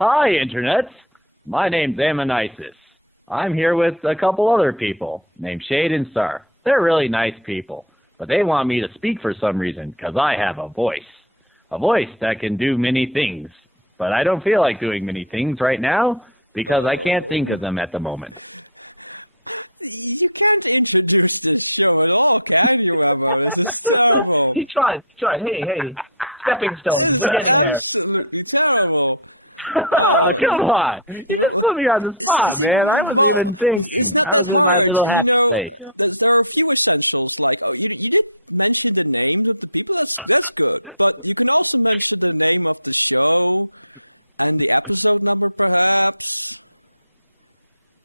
Hi, Internet. My name's Ammonisis. I'm here with a couple other people named Shade and Star. They're really nice people, but they want me to speak for some reason because I have a voice. A voice that can do many things. But I don't feel like doing many things right now because I can't think of them at the moment. You can't introduce this show at all, can you, Emma? This is terrible. He tried. Hey. Stepping stones. This is absolutely terrible. Oh, come on. You just put me on the spot, man. I wasn't even thinking. It's not that hard. You know, there are a few essentials, like, you did mention the names of the people. That's good. But you can also mention the name of the show and the episode number, perhaps.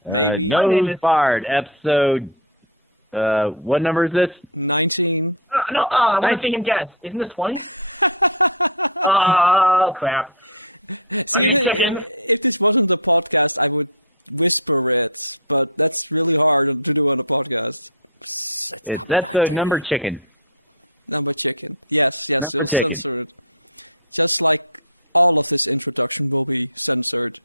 Maybe. Nose Bard, episode, what number is this? 19. I want to see him guess. Isn't this 20? Oh, crap. See, if this wasn't a podcast, I would whisper it, but that's really hard to do on a podcast. It's episode number chicken. Number chicken. Yes, number it'll censor it. Just like all of this introduction will be censored.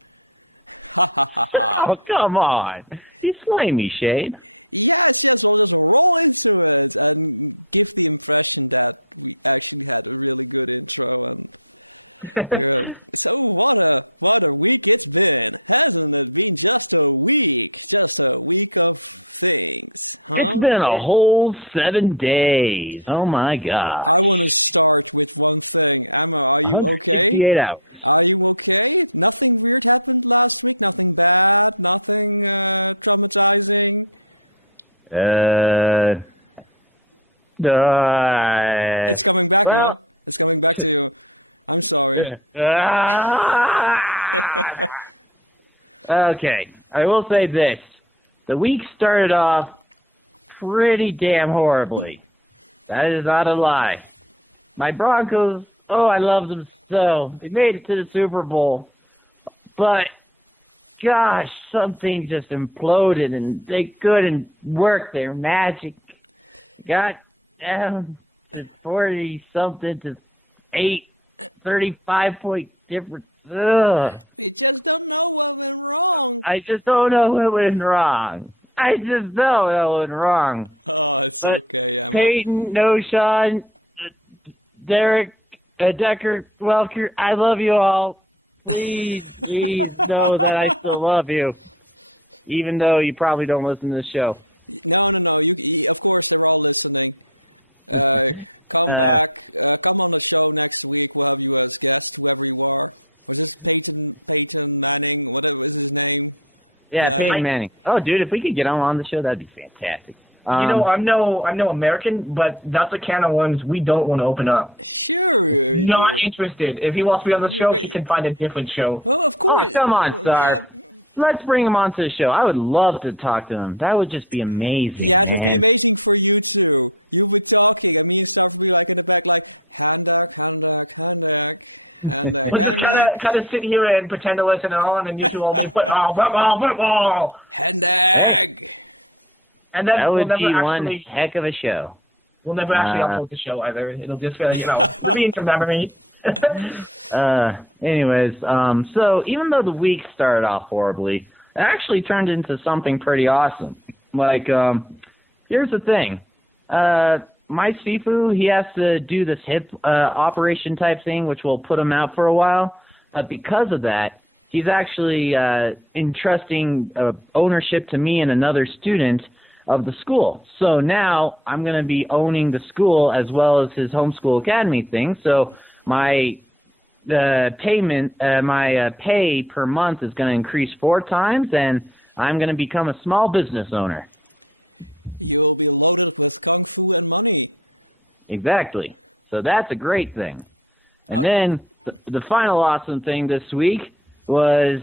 Ha ha ha ha. Oh, come on. You slay me, Shade. Yes, we'll just roll into it and give the impression that we actually had a really good intro. And yeah. So what a week it's been. Hasn't it been just a week? Just a week of things, huh? It's been a whole 7 days. Oh my God. I want to start with one thing. Emma, are you okay? 168 hours. Are you okay? Nothing weird happened last week? Nothing bad? Nothing traumatizing? It's coming back, huh? It's coming back to you. I'm sorry. Okay, I will say this. The week started off pretty damn horribly. That is not a lie. My Broncos, I love them so. They made it to the Super Bowl. But, gosh, something just imploded and they couldn't work their magic. Got down to 40-something to 35-point difference. Ugh. We just don't know what went wrong. I just don't know what went wrong. Oh, it's okay, Emma. Peyton, Sean, Derek, Decker, Welker, I love you all. Please know that I still love you. Even though you probably don't listen to the show. No. You, of course, they're all listening. Come back. Come on the show next week. We'll have you as guest, whoever you are. Was this Peyton Manning? What was his name? Yeah, Peyton Manning. Oh, dude, if we could get him on the show, that'd be fantastic. I'm no American, but that's a can of worms we don't want to open up. Sure. Not interested. If he wants to be on the show, he can find a different show. Oh, of course. Oh, come on, Star. Let's bring him onto the show. I would love to talk to him. That would just be amazing. Yeah, it would be amazing for you too. You would be talking, and me and Star would be like in the back, like handak. We'll just kind of sit here and pretend to listen on, and you two all be football. Handak. And then that would be one heck of a show. We'll never actually upload the show either. It'll just be in your memory. Anyways, so even though the week started off horribly, it actually turned into something pretty awesome. Like, here's the thing. My Sifu, he has to do this hip operation type thing, which will put him out for a while. Because of that, he's actually entrusting ownership to me and another student of the school. So now I'm going to be owning the school as well as his homeschool academy thing. So my pay per month is going to increase 4 times, and I'm going to become a small business owner. You'll be loaded with kung fu and money. Exactly. So that's a great thing. And then the final awesome thing this week was,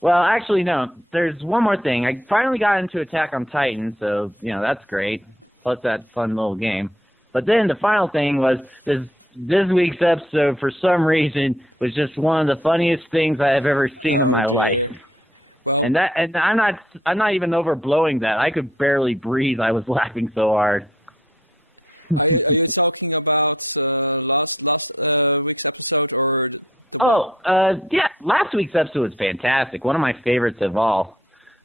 well, actually, no, there's one more thing. I finally got into Attack on Titan, so, that's great. Plus that fun little game. But then the final thing was this week's episode, for some reason, was just one of the funniest things I have ever seen in my life. Well, and I'm not even overblowing that. I could barely breathe. I was laughing so hard. Are you talking about last week's episode or Yeah, last week's episode was fantastic. One of my favorites of all.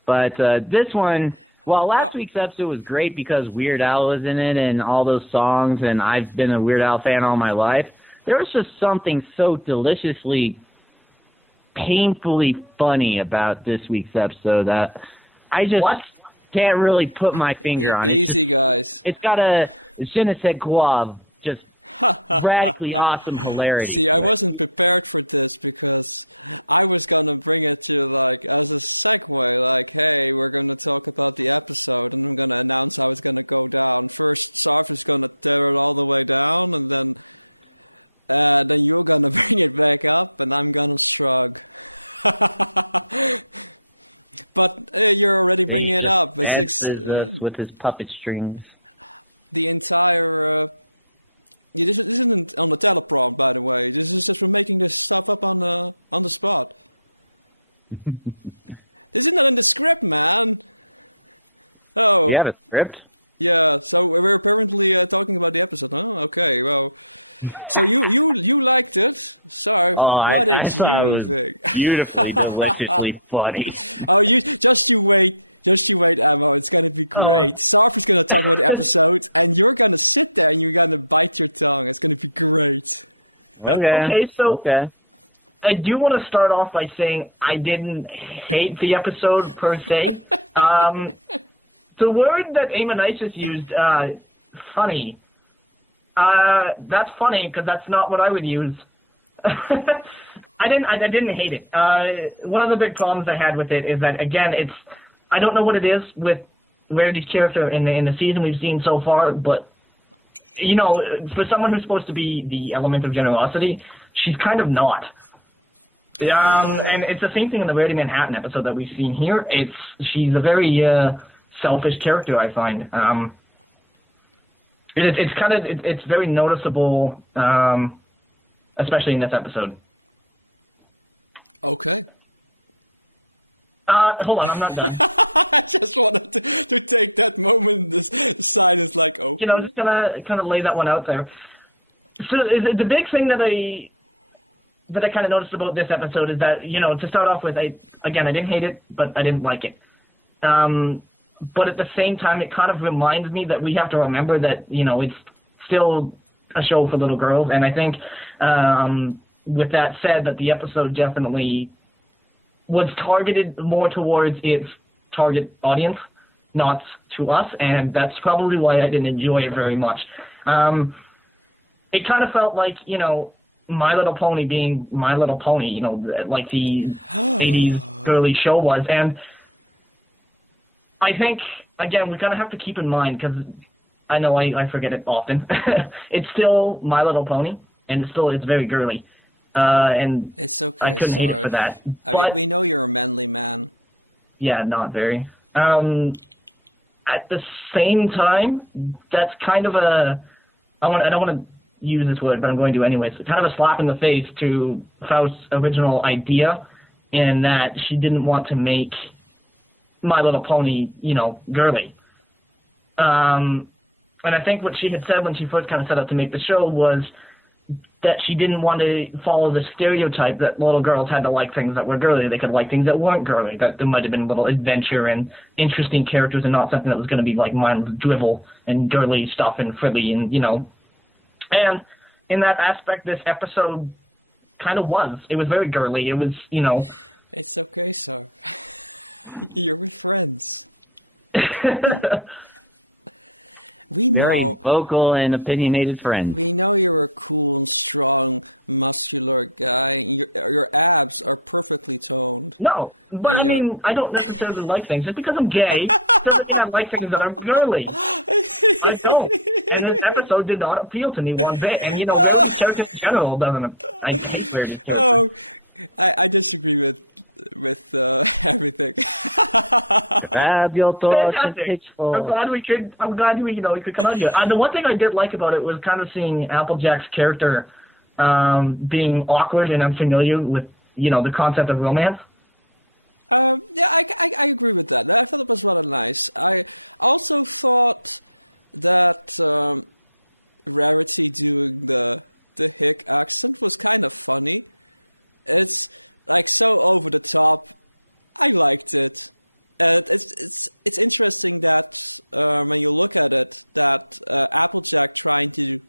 But this one, last week's episode was great because Weird Al was in it and all those songs, and I've been a Weird Al fan all my life. There was just something so deliciously, painfully funny about this week's episode that I just can't really put my finger on it. Easy, guys. It's got a je ne sais quoi, just radically awesome hilarity. See, I wasn't prepared for this because I was gonna bring it to, like, as a segue, like, hey, we're gonna talk about the episode, and I'm gonna announce how it's gonna go down. First, Sarf is gonna tear it all the way down, and then you're gonna bring it back up, and I'm gonna shrug. But you're already bringing it up. With his puppet strings. The entire... this isn't on the teleprompt, by the way. This is just for making this stuff up on the spot. This isn't in the script, man. Oh. You have a script? Yeah, so we're apparently talking about the episode, huh? Okay, well... So you liked it, so what did I thought you it was think? Beautifully, deliciously funny. Oh, you wait, Ammo. It's gonna be great. Sarf is gonna talk about the episode, and you're gonna sit there and you're gonna bite your tongue. It's gonna be great. Okay. Okay. I do want to start off by saying I didn't hate the episode per se. The word that Amonitis used, funny. That's funny because that's not what I would use. I didn't hate it. One of the big problems I had with it is that, again, I don't know what it is with Rarity's character in the season we've seen so far, but for someone who's supposed to be the element of generosity, she's kind of not. And it's the same thing in the Rarity Manhattan episode that we've seen here. She's a very selfish character, I find. It's very noticeable, especially in this episode. Okay. Hold on, I'm not done. I just wanted to take that moment. This side is like, okay. Just gonna lay that one out there. So the big thing that I kind of noticed about this episode is that, to start off with, I didn't hate it, but I didn't like it. But at the same time, it kind of reminds me that we have to remember that, it's still a show for little girls. And I think, with that said, that the episode definitely was targeted more towards its target audience, not to us. And that's probably why I didn't enjoy it very much. It kind of felt like, My Little Pony being My Little Pony, like the 80s girly show was. And I think, again, we kind of have to keep in mind, because I know I forget it often, it's still My Little Pony, and it's very girly. And it's okay, I couldn't hate it for that. But, we know you're a manly man. Yeah, not very. At the same time, that's kind of I don't want to use this word, but I'm going to anyways. Kind of a slap in the face to Faust's original idea, in that she didn't want to make My Little Pony, girly. And I think what she had said when she first kind of set out to make the show was that she didn't want to follow the stereotype that little girls had to like things that were girly. They could like things that weren't girly, that there might have been a little adventure and interesting characters and not something that was going to be like mindless drivel and girly stuff and frilly and, And in that aspect, this episode kind of was. It was very girly. It was, It's okay, sir. You're with friends. We know, very vocal and opinionated friends. We know you're a cool and strong, muscular guy. Your abs are perfectly toned. No, but I mean, I don't necessarily like things. Just because I'm gay doesn't mean I like things that are girly. I don't. And this episode did not appeal to me one bit. And, Rarity's character in general doesn't. I hate Rarity's character. Oh, I disagree with everything. Grab your torch and pitchfork. I'm glad we could come out here. The one thing I did like about it was kind of seeing Applejack's character being awkward and unfamiliar with the concept of romance. Yeah, I agree with that. I thought it was rather nice. I also thought that Rarity doing the hick accent was kind of funny. It's like so over the top. I liked it. It's interesting that when you look at it, that Applejack trying to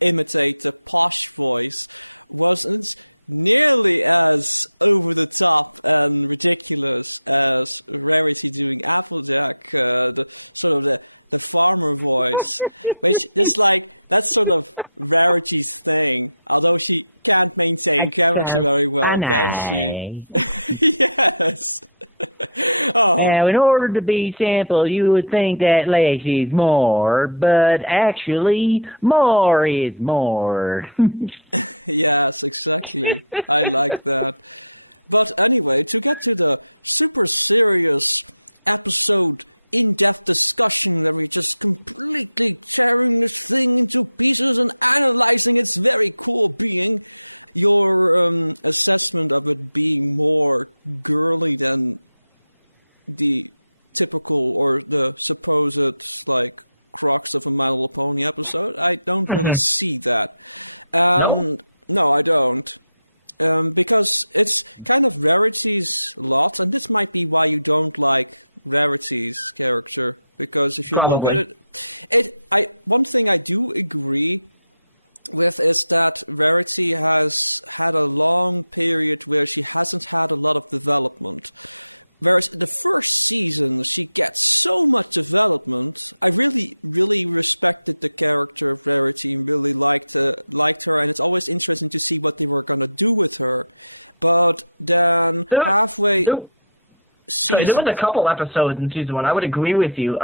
imitate the posh voice wasn't nearly as over the top and ridiculous as Rarity doing Applejack, the sort of the farmer voice, which is like that's sort of Rarity's thing. Although she can't maintain character very well, can she? Yes. Oh. Now, in order to be simple, you would think that less is more, but actually, more is more. Yes, exactly. I like that. But anyway, to get to the super serious episode in-depth discussion where we're just completely tearing this thing into pieces and analyzing its very core being, your assessment of it being more girly than the typical or the supposed like crux of a My Little Pony episode, I don't really see that. No, I don't. Because it's kind of Rarity's lot, and this might be why you don't like Rarity's character, because if you look at it, one thing I do agree with is that Rarity has had a long period where she hasn't had a lot of development. Whereas in the first season, she gets so much development. I really, really respected the character of Rarity and really liked her, and it's always interesting to see what they were going to do with her. But then halfway... Sorry, there was a couple episodes in season 1. I would agree with you.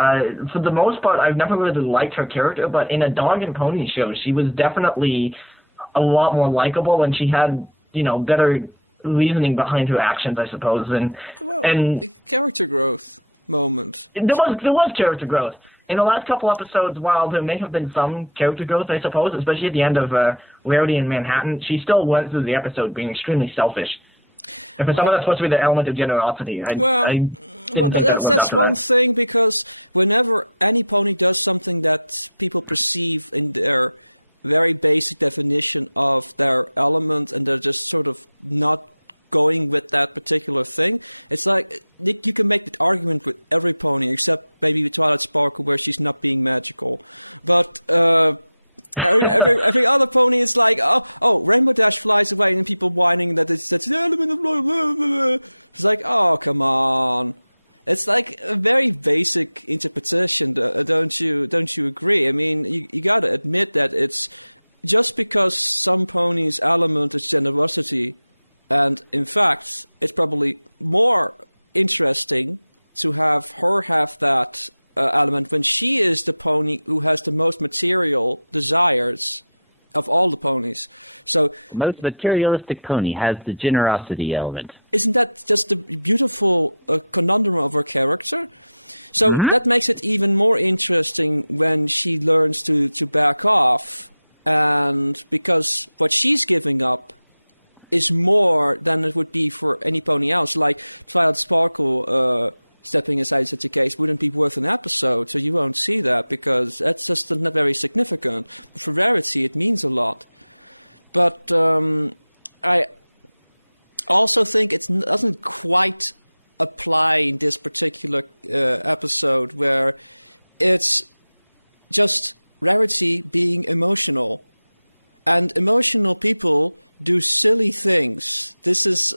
For the most part, I've never really liked her character, but in a Dog and Pony show, she was definitely a lot more likable, and she had, better reasoning behind her actions, I suppose. And character growth moment. There was character growth. In the last couple episodes, while there may have been some character growth, I suppose, especially at the end of Rarity in Manhattan, she still went through the episode being extremely selfish. And for some of that's supposed to be the element of generosity. That's one thing, because whenever any pony does something that people perceive in their very basic definition of their element, and they're just sort of not going with that particular thing, it's like you can make that argument with every pony, except maybe with Twilight Sparkle, where she's not being magical. But every other pony is like, oh, Rainbow Dash flies away, and people whining that that's the element of blah, blah, blah. It's like, oh, come on. It's like a very basic interpretation, don't you agree? I mean, you gotta admit that it's just because some ponies' element is generosity, and in fact, it's probably more interesting to have her have that element when she is the pony who has the most material desires of all the ponies. So the most materialistic pony has the generosity element. Isn't that just the beautiful conundrum of her character? So that makes it even more interesting when she learns to back off, and because what she's giving up is more than it would be for any pony else. Like Twilight Sparkle stepping aside in such a case wouldn't be worth an episode, so you won't see that because that's just not very significant. But for Rarity, it means a lot. But I also think it doesn't quite apply in this particular episode, where it's just Rarity being emotional. And emotional people do silly things. This is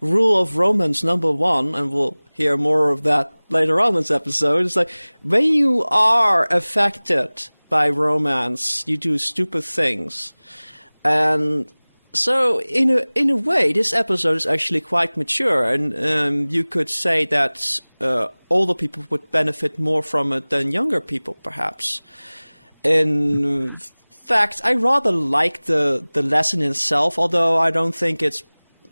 rule of romance number 1, and we'll hear more of that later on in this episode. It's like, when you are affected by romance, you do stupid things. And so, in a way, this episode is actually quite mature, and you could say that older people would benefit more from it than younger people, perhaps. In fact, I rather like the lesson itself, although I don't think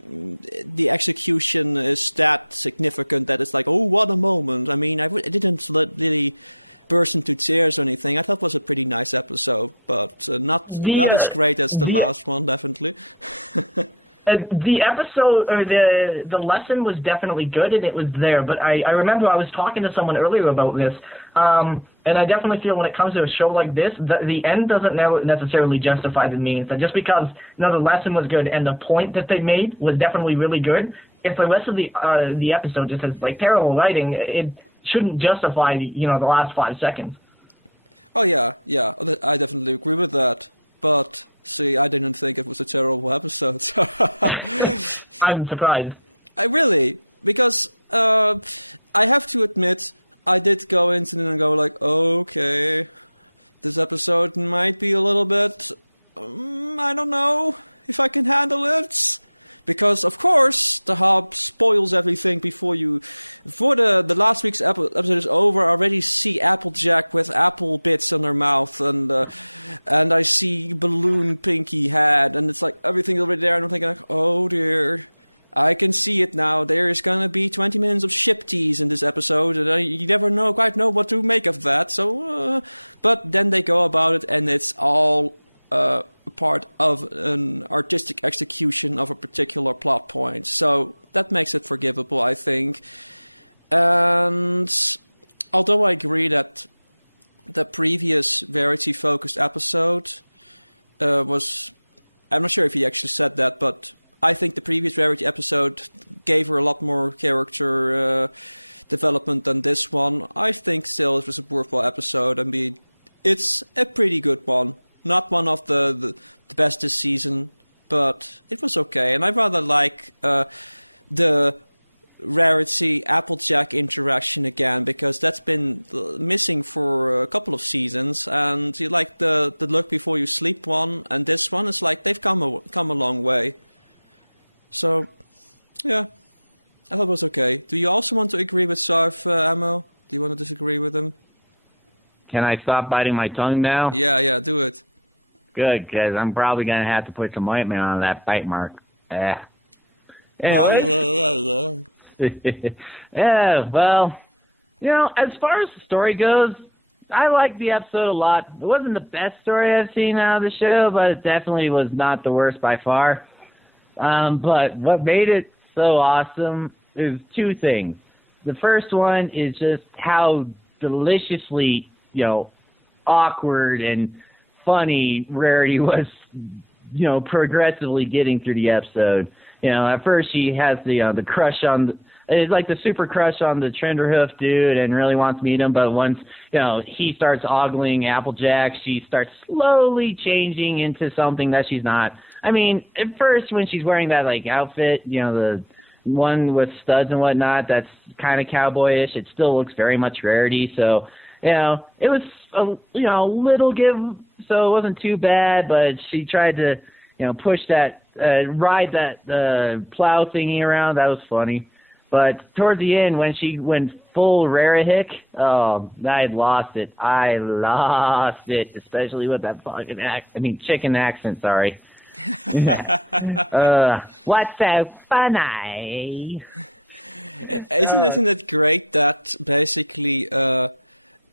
the execution is that significant that it's like, oh, what a moment. I mean, I didn't really burst into tears or anything. I thought it was a pretty nice episode, but not as great as the last one, definitely. The episode or the lesson was definitely good and it was there, but I remember I was talking to someone earlier about this, and I definitely feel when it comes to a show like this, the end doesn't necessarily justify the means. That just because the lesson was good and the point that they made was definitely really good, if the rest of the episode just has like terrible writing, it shouldn't justify the last 5 seconds. Oh yeah, I definitely agree with that. But see, I didn't think it was a terrible episode. I'm surprised. Because I have to admit, I did go into it and go like, okay, this episode might be a little bit, I don't know if I can handle it. Because, of course, the hub spoils everything before the last week's episode is over. I already see Applejack with apple bits in her mouth, and I see Balloon Pinky head, and it's like everything already there, and I'm thinking, like, oh dear, I can see it now. There is gonna be 20 minutes of ship tease in this episode, and you never quite know what to make of that. So, but then they go about it, and it's all part of an artistic execution of a particular plot point. So that makes it forgivable, I think. And although I agree that the previous Verity-focused episode was... I'm not sure if he actually said that, but I think the previous Verity episode gave her a lot more character development than this one. I think still it was a worthwhile episode. I mean, it's a pretty good one. Not one of the best this season, but it was okay. And I rather like the Rarity Applejack interaction again, because that's been missing for a couple of seasons. And you like the look before you sleep one, and this one is like they've come a long way. So, yeah, I thought it was okay. Do you also want to agree with Sarf, Ammo? Do you want to disagree with him? Can I stop biting my tongue now? Yeah, do it. Good, because I'm probably going to have to put some ointment on that bite mark. Anyway. Yeah, well, as far as the story goes, I liked the episode a lot. It wasn't the best story I've seen out of the show, but it definitely was not the worst by far. But what made it so awesome is two things. The first one is just how deliciously, awkward and funny Rarity was, progressively getting through the episode. At first she has the crush on, it's like the super crush on the Trenderhoof dude and really wants to meet him, but once, he starts ogling Applejack, she starts slowly changing into something that she's not. I mean, at first when she's wearing that, outfit, the one with studs and whatnot, that's kind of cowboyish, it still looks very much Rarity, so... it was a little give, so it wasn't too bad, but she tried to, push that, ride that plow thingy around. That was funny. But towards the end, when she went full Rarihick, oh, I lost it. Especially with that fucking chicken accent, sorry. What's so funny? Isn't it great that basically,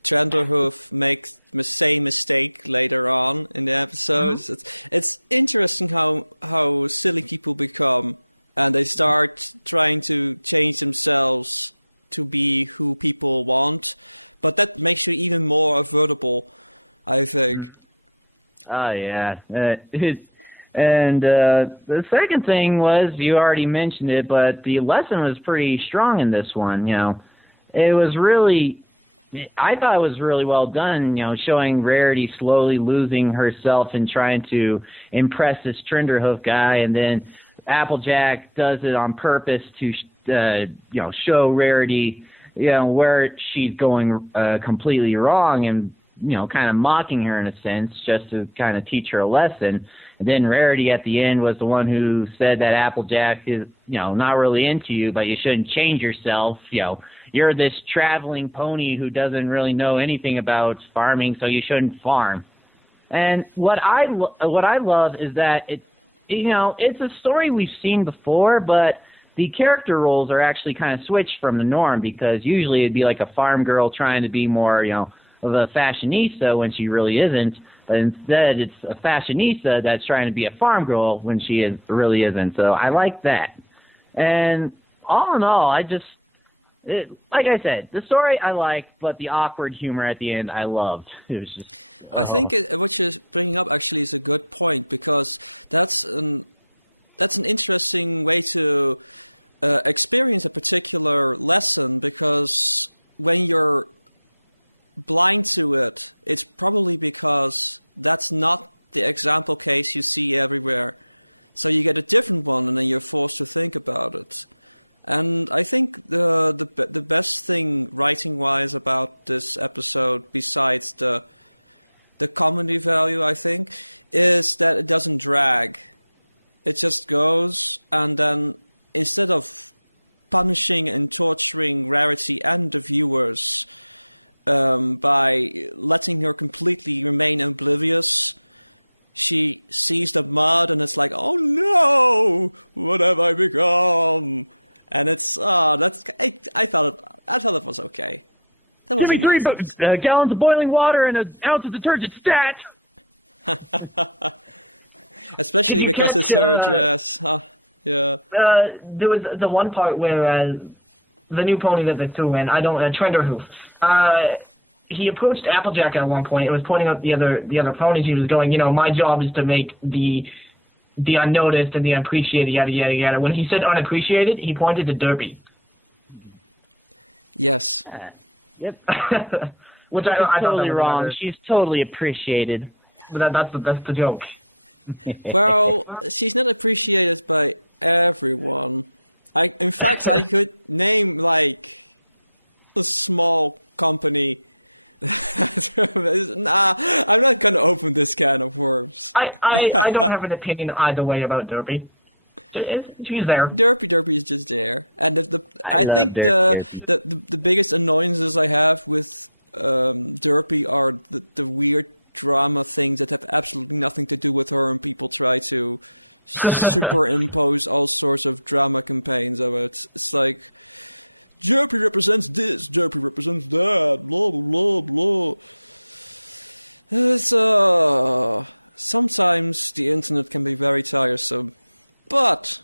Trenderhoof makes the same mistake later on in the episodes. Mm-hmm. It's interesting how silly people become, and they start trying to change themselves to be who people want, but that makes you even more avoidable, I think. Oh, yeah. And the second thing was, you already mentioned it, but the lesson was pretty strong in this one, It was really... I thought it was really well done, showing Rarity slowly losing herself and trying to impress this Trenderhoof guy, and then Applejack does it on purpose to, show Rarity, where she's going completely wrong, and kind of mocking her in a sense, just to kind of teach her a lesson. And then Rarity at the end was the one who said that Applejack is, not really into you, but you shouldn't change yourself, You're this traveling pony who doesn't really know anything about farming, so you shouldn't farm. And what I love is that it's a story we've seen before, but the character roles are actually kind of switched from the norm, because usually it'd be like a farm girl trying to be more, of a fashionista when she really isn't, but instead it's a fashionista that's trying to be a farm girl when she really isn't. So I like that. And all in all, like I said, the story I liked, but the awkward humor at the end I loved. It was just... I think what you're bringing up actually is a good point, because that's an interesting way to experience a particular lesson, because when you're blind to it, it's probably because that's not the example case you see everywhere. So you get a different one, and then you're forced to think about it. And I think the best thing writing-wise about this episode, besides the comedy value, I think, is that it doesn't drag. It just goes, and then instead of punishing and torturing Rarity and the viewers by letting her completely remain oblivious, she sees the mud and it's like, oh no, what have I become? And it's I thought it was okay. Give me 3 gallons of boiling water and an ounce of detergent, stat. Especially because it's her dress. Huh? Yeah. There was the one part where the new pony that they threw in, Trenderhoof. He approached Applejack at one point. It was pointing out the other ponies. He was going, my job is to make the unnoticed and the unappreciated, yada yada yada. When he said unappreciated, he pointed to Derpy. Yes. Yep. Which I totally wrong. She's totally appreciated. But that's the joke. Well, she's not appreciated by everyone. In fact, I could name like a small company. Nah, I'm not gonna open this can of worms. I don't have an opinion either way about Derpy. She's there. Derpy is just there, and I think the biggest annoyances I have with Derpy are the weird drama things that have absolutely nothing to do with her, and people try to superimpose all sorts of drama campaigns of it. It's like, Derpy represents this, Derpy represents that, blah, blah, blah, blah. It's, sometimes the internet can be very tiresome. But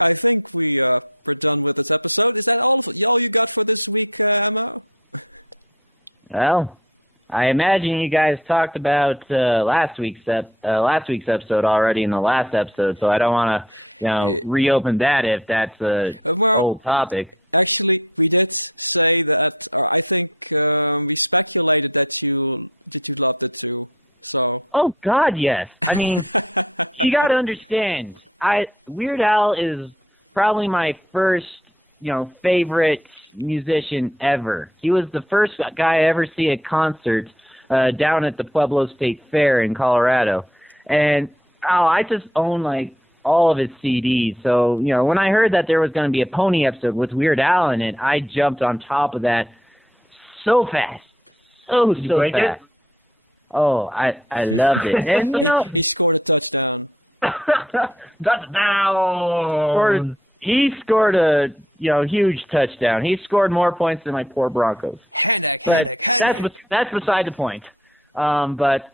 I think we're done with this episode. Is that all you got for this week, Emma? Well, I imagine you guys talked about last week's episode already in the last episode, so I don't want to reopen that if that's an old topic. Actually, we did say that, or I think we speculated that you loved it too. So. Oh God, yes. I mean, you got to understand. Weird Al is probably my first, favorite musician ever. He was the first guy I ever see at concert down at the Pueblo State Fair in Colorado, and I just own like all of his CDs. So when I heard that there was going to be a Pony episode with Weird Al in it, I jumped on top of that so fast, so fast. Oh, I loved it, and he scored a touchdown. Touchdown! He scored a huge touchdown. He scored more points than my poor Broncos. Headache. That's beside the point. But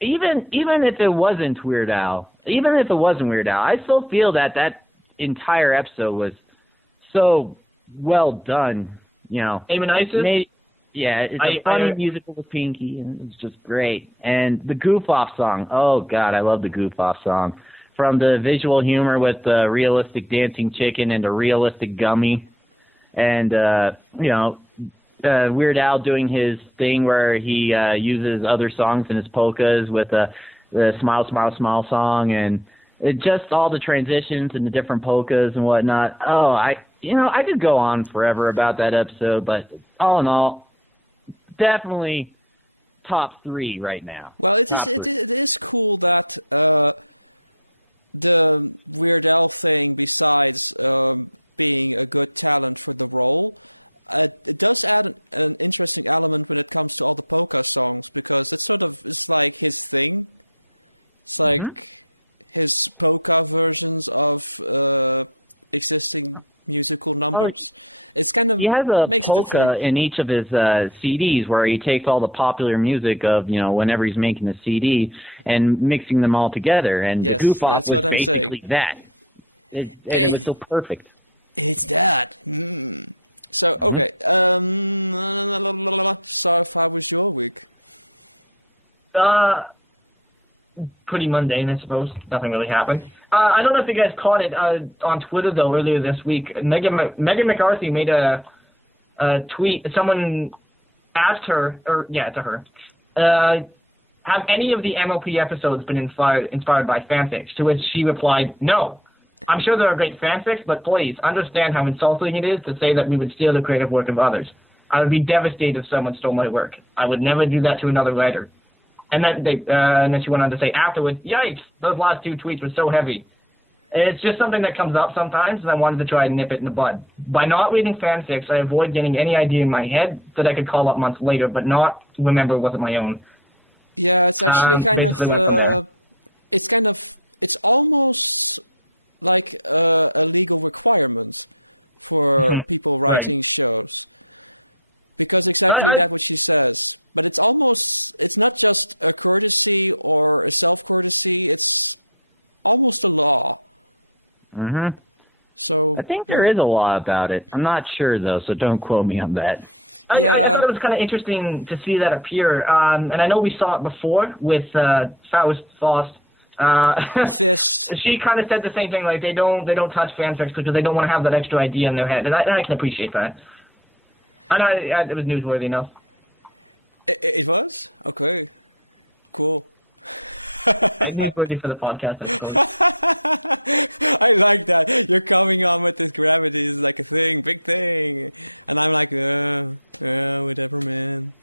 even if it wasn't Weird Al, I still feel that entire episode was so well done. Amen Isis? Yeah, it's a funny musical with Pinky, and it's just great. And the Goof Off song. Oh God, I love the Goof Off song. From the visual humor with the realistic dancing chicken and a realistic gummy, and Weird Al doing his thing where he uses other songs in his polkas with the Smile, Smile, Smile song, and it just all the transitions and the different polkas and whatnot. Oh, I could go on forever about that episode, but all in all, definitely top 3 right now. Well, it is cool that the Weird Al thing, besides being a good talent for the role, it does add an interesting element when it comes to all the polka songs, because it's like his thing. It's like his polka versions of existing musical numbers. It's kind of He has a makes it a polka thing. in each of his CDs where he takes all the popular music of, whenever he's making a CD and mixing them all together. And Yes, the Goof Off that's was what I'm basically that. It was so perfect. It's that. So, okay. So, how was your week? Pretty mundane, I suppose. Nothing really happened. I don't know if you guys caught it on Twitter, though, earlier this week. Megan McCarthy made a tweet. Someone asked her, it's a her, have any of the MLP episodes been inspired by fanfics? To which she replied, no. I'm sure there are great fanfics, but please understand how insulting it is to say that we would steal the creative work of others. I would be devastated if someone stole my work. I would never do that to another writer. And then she went on to say afterwards, yikes, those last two tweets were so heavy. It's just something that comes up sometimes, and I wanted to try and nip it in the bud. By not reading fanfics, I avoid getting any idea in my head that I could call up months later, but not remember it wasn't my own. Yeah, it's actually it's almost like a legal requirement for people writing shows. Because exactly that's what she says. But it's not just a courtesy or a self-courtesy, it's almost a law. Mm-hmm. So I think there is a law about it. I'm not sure, though, so don't quote me on that. I thought it was kind of interesting to see that appear. And I know we saw it before with Faust. Fist. She kind of said the same thing, like they don't touch fanfics because they don't want to have that extra idea in their head. And I can appreciate that. And it was newsworthy enough. It was? Okay. Cool. Newsworthy for the podcast, I suppose. I like that. You're coming on with this gravity is like a thing, big thing. And I'm like, whatever, man.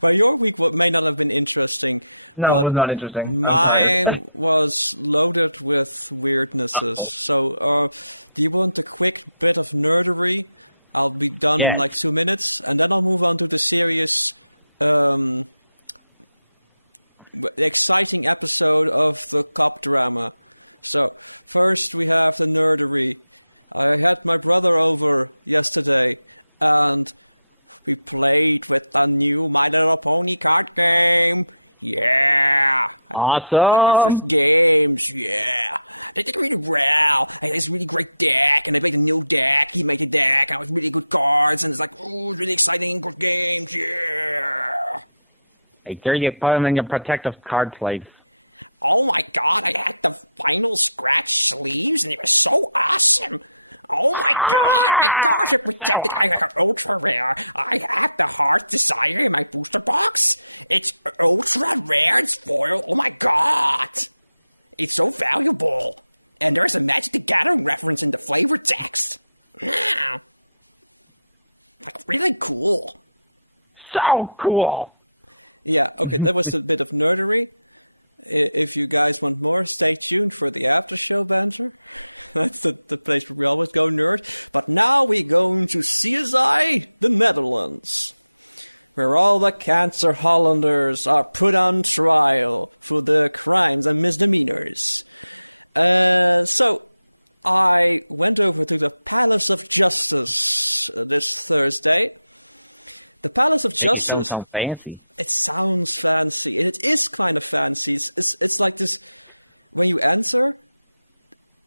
Well, your week may not have been interesting. No, it was not interesting. Mine was loaded with weirdnesses. So, do you want a quick bit of nerdery? I'll be done in like 2 minutes, and then I'll move on to the serious, exciting episode of the cop drama. So, first we have the nerdery. I had my brother over yesterday, and we played with the new My Little Pony card game. Yeah. Awesome. Like my first games, yeah. They did really well. I had this really great deck, and I made a new deck. He made a deck, and it was really good cards, and it's like, oh, really exciting, good games, yeah. Hey, there you put them in your protective card plates. Oh my god, I had the vinyl scratch sleeves, and they were so awesome. Oh my god, my cards are protected. I got ultra rare. I have the Heart Desire in my booster box. It's ultra rare and foil. Oh my god. It's so valuable. And there's a Magic the Gathering reference in the flavor text. Yeah. Like, really cool. So cool. Yeah, okay, that was a bit of nerdery. If you guys want more, stay tuned for the after show banter. That's the place where we always go nerd. But now we're going to CSI, the Netherlands, where all the cancer Hollanders are put on trial for their crimes and misdemeanors. So I went over to the Palace of Justice this Thursday. The Palace of Justice. It sounds fancy. It sounds fancy, and it is kind of fancy. It's like this. When you enter,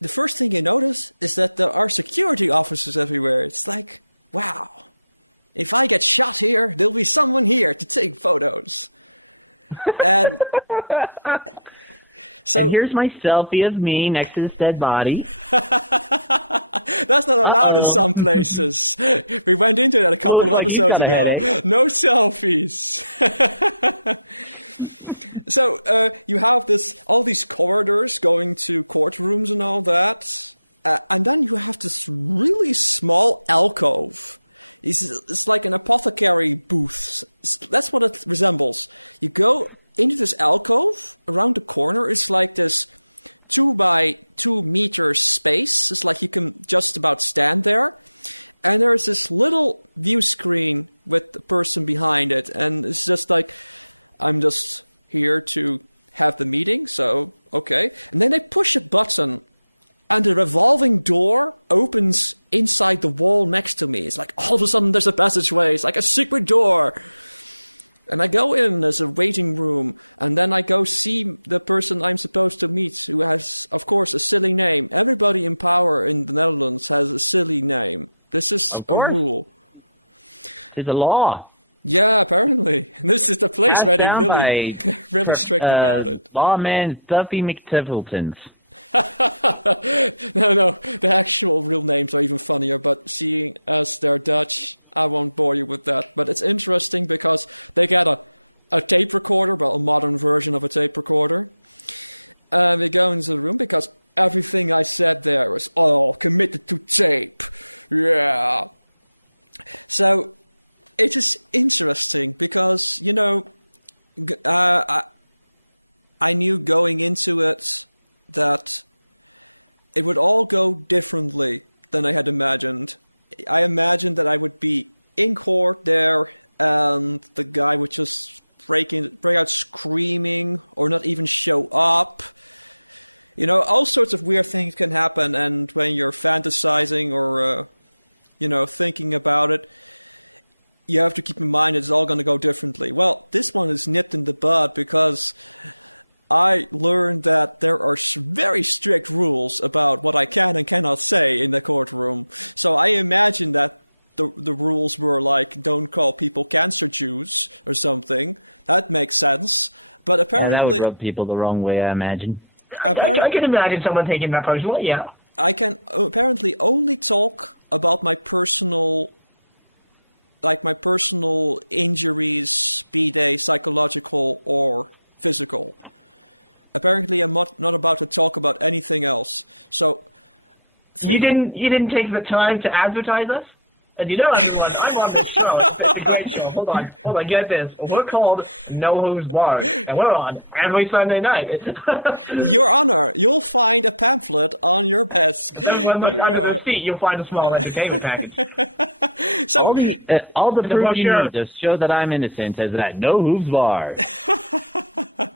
the first thing you notice is that there are security officers everywhere. It's like, wow, if I get shot here, there'll be someone here to take photos. And so and here's my selfie of me next to this dead body. That's not allowed in some places. We went into that a couple of episodes ago. No selfies. So you have all these corridors going to courtrooms and all that, and then you have this really small alcove. It's like an apothecary booth. That's what it resembles. You go into this alcove. Around the corner is like this 2 by 2 meter space. It's like you can just about stand there. And there's this little view screen with the person behind it. And it's just like, I'm just here to have the meeting, so okay. And then they push a button and the revolving door opens inside the wall next to me. It's like all of a sudden there's a passageway. It's like a secret door. And I go in, there's a waiting room, and then I go see the person I'm supposed to meet, who has, of course, a silly name. Everybody in power in the Netherlands has a silly name. This is a rule. It's a law. Yeah, apparently. This is the place where they're really, really strict about it. Lawman Duffy McTiffletons. No, the actual real names are even funnier, but seeing as they're Dutch, I won't bore you with that. But it's interesting because they get a tape recorder, well, a modern version of a tape recorder. We go into the room because everything I said there was all committed to tape. Yeah. So it is interesting because, you know, I knew going into it that it would all go differently than I had imagined. I imagined that I would be in court there and the guy would just break out screaming or not even show up. You know, all sorts of weird things can happen, and when you're fantasizing or, thinking about it, you have to keep in mind it's all going to go differently. Well, this one is nipped in the bud because I learned that there are very strict rules about what I can and cannot say in the courtroom. So I imagine that the rules were like, don't call people cancer Jews or something. That makes sense. But apparently... that would rub people the wrong way, I imagine. I can imagine someone taking that personally, yeah. I can apparently only talk about my personal injuries, be they psychological or physical. Apparently, I'm not about to talk about anything else. So, you didn't take the time to advertise us? And you know, everyone, I'm on this show. It's a great show. Hold on, get this. We're called Know Who's Bard, and we're on every Sunday night. Your Honor, you'll find a pamphlet on your desk. Under the seat, you'll find a small entertainment package. So, all the proof you need to show that I'm innocent is that Know Who's Bard.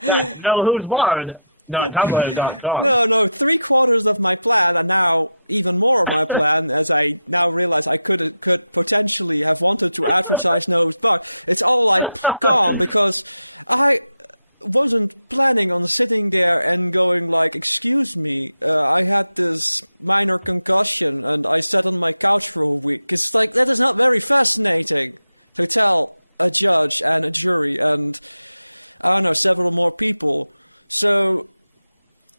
That's Know Who's Bard. No, Tumblr.com. No, 3/4 of my plan, and now even more of my plan, as I now realize I could potentially have wanted to advertise Nose, but it's all like gone because I wasn't planning on sitting there and going like, excuse me, I had this minor concussion and I sat on my couch for a week. It's like, that is not very fascinating to tell a judge and a jury and, I don't know, several more people. So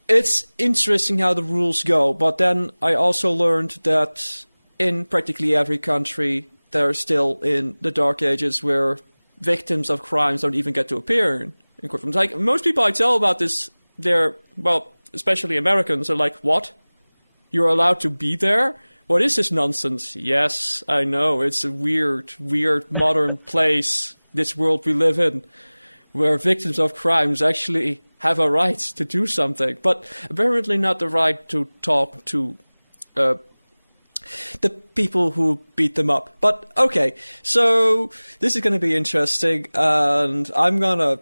it's interesting how the rules go, but then I also learned that in practically every country, they're still in the dark ages where victims of crimes don't even get to appear in courtrooms. Like, most people I tell about this, especially Americans, are like, what? You're allowed to be there? What is this nonsense? Yes, I know, it's a weird modern place, this world we live in, where victims of crimes actually have a right to do something, but apparently not the right to talk to the people who beat them up. But okay, so this is going to be interesting, and I'm going to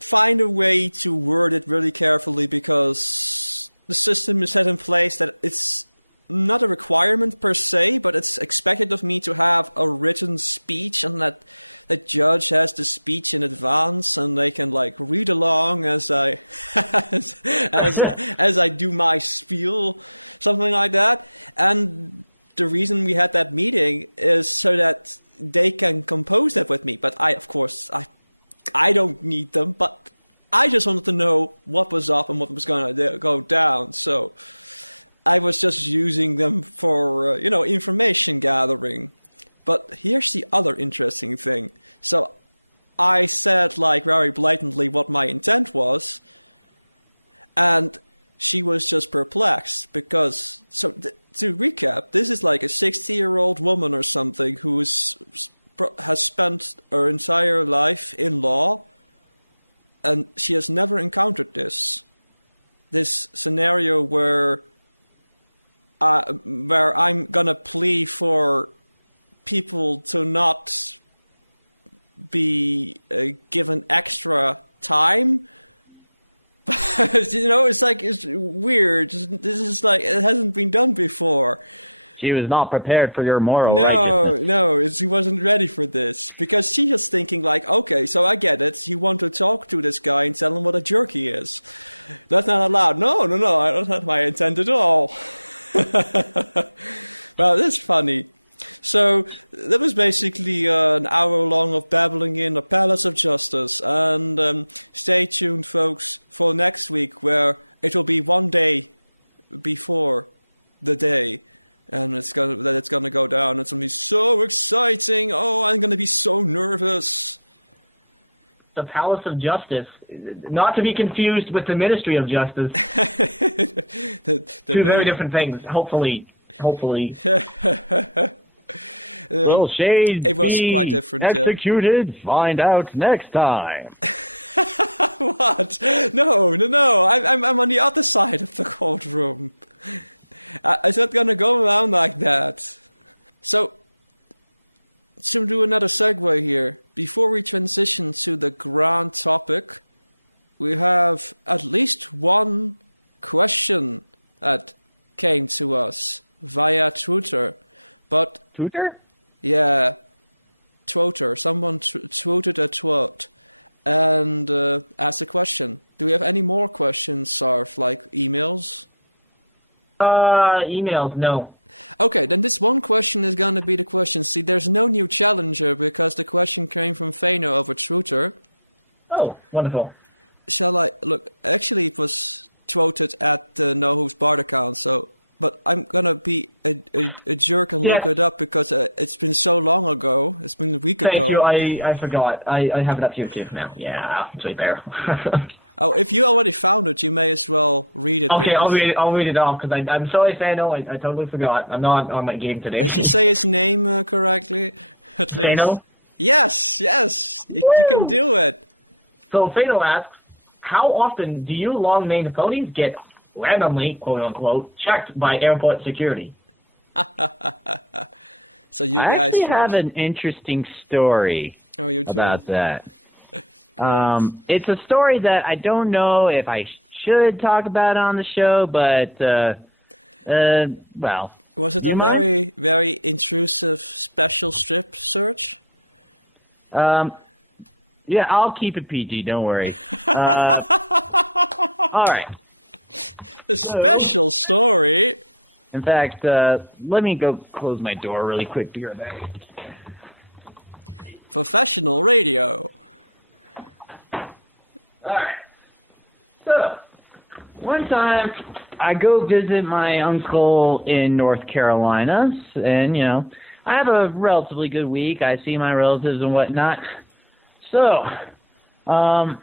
find a way to word it really carefully because the system is set in place that it's not a requirement per se, but it's expected of me to have a written speech, and that the judge has the speech in advance, and they can like read along as I as I do my spiel, something like that. And the reason we had that meeting is so that they can compose that with me. But I don't need them, but I just wanted to know what was up and what was going to go down. So I was just using them for information gathering. But here's the other interesting thing. So I said like very blatantly what my intent was, and she was just perplexed because, to recap, this is like a 60-year-old woman or something who has spent her entire life in law, and she has never encountered this scenario where I'm gonna plea for people to not be given extra time You know, it's like, it's weird. This is like, it hasn't been done before. She was not prepared for your moral righteousness. No, he wasn't ready for this. Because she was thinking like, okay, so I get it. You want to talk to this guy and tell him what a jerk he is. That's not allowed. No, I don't have my intent at all. Well, that's funny. So, that was basically an hour long of babbling in the Palace of Justice. And stay tuned, folks, for next week, where it will be one day before the day. And it's gonna go down. It's gonna be so exciting. Oh, I'm gonna be so nervous. The Palace of Justice, not to be confused with the Ministry of Justice. Two very different things. Hopefully. Will shades it was be quite different, executed? Yeah. Find out next time. What? No. I'm on the other side of the courtroom. It's not gonna go around like that. So, to do another segue here, before we transition to the grand topic, we have at least one question that came to us via Twitter. But Twitter? Yeah, Twitter. Someone tweeted a tweet and asked a question. Do we have any more questions, Sarf, like emails? Emails, no. Okay, then this one question is gonna be the question. See, there's no new challenger because the question came from Fano over Twitter. Oh, wonderful. Shall I look? Actually, it was tweeted at the No Who's Bard account. So, but I'm gonna be a jerk and look it up because it's been so long ago. It's been a week ago. Thank you. I forgot. I have it up here too now. Yeah, it's right there. Oh, if you already found it, you may as well read it. Okay, I'll read it off, because I'm sorry, Fano, I totally forgot. I'm not on my game today. Did you say his name correctly? At least. Fano? Yes. You can do it. So Fano asks, how often do you long-maned ponies get randomly, quote-unquote, checked by airport security? So you I guys actually first. have an interesting story about that. It's a story that I don't know if I should talk about on the show, but, well. Was it a very, very intrusive special strip search? Yeah, I'll keep it PG, don't worry. All right. A special story? In fact, let me go close my door really quick. Be right back. Professional radio. Alright. So, one time, I go visit my uncle in North Carolina, and, you know, I have a relatively good week. I see my relatives and whatnot. So, the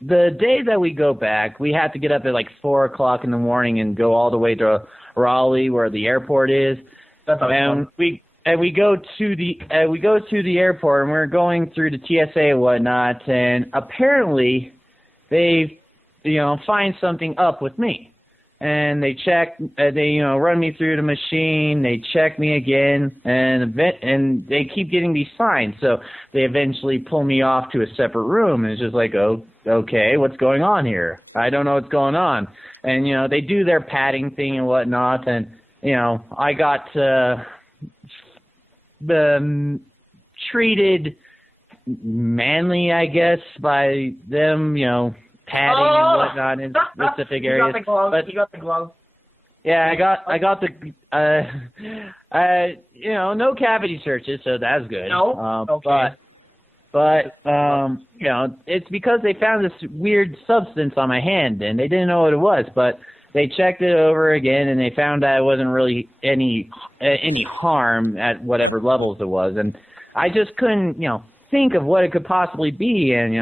day that we go back, we have to get up at like 4 o'clock in the morning and go all the way to Raleigh, where the airport is. That's and we go to the airport, and we're going through the TSA and whatnot, and apparently they find something up with me, and they check, run me through the machine, they check me again, and they keep getting these signs, so they eventually pull me off to a separate room, and it's just like, oh, okay, what's going on here? I don't know what's going on, and they do their patting thing and whatnot, and I got treated manly, I guess, by them, padding and whatnot in specific areas. You got the glove. Yeah, I got the no cavity searches, so that's good. No, okay. But it's because they found this weird substance on my hand, and they didn't know what it was, but they checked it over again, and they found that it wasn't really any harm at whatever levels it was, and I just couldn't, think of what it could possibly be, and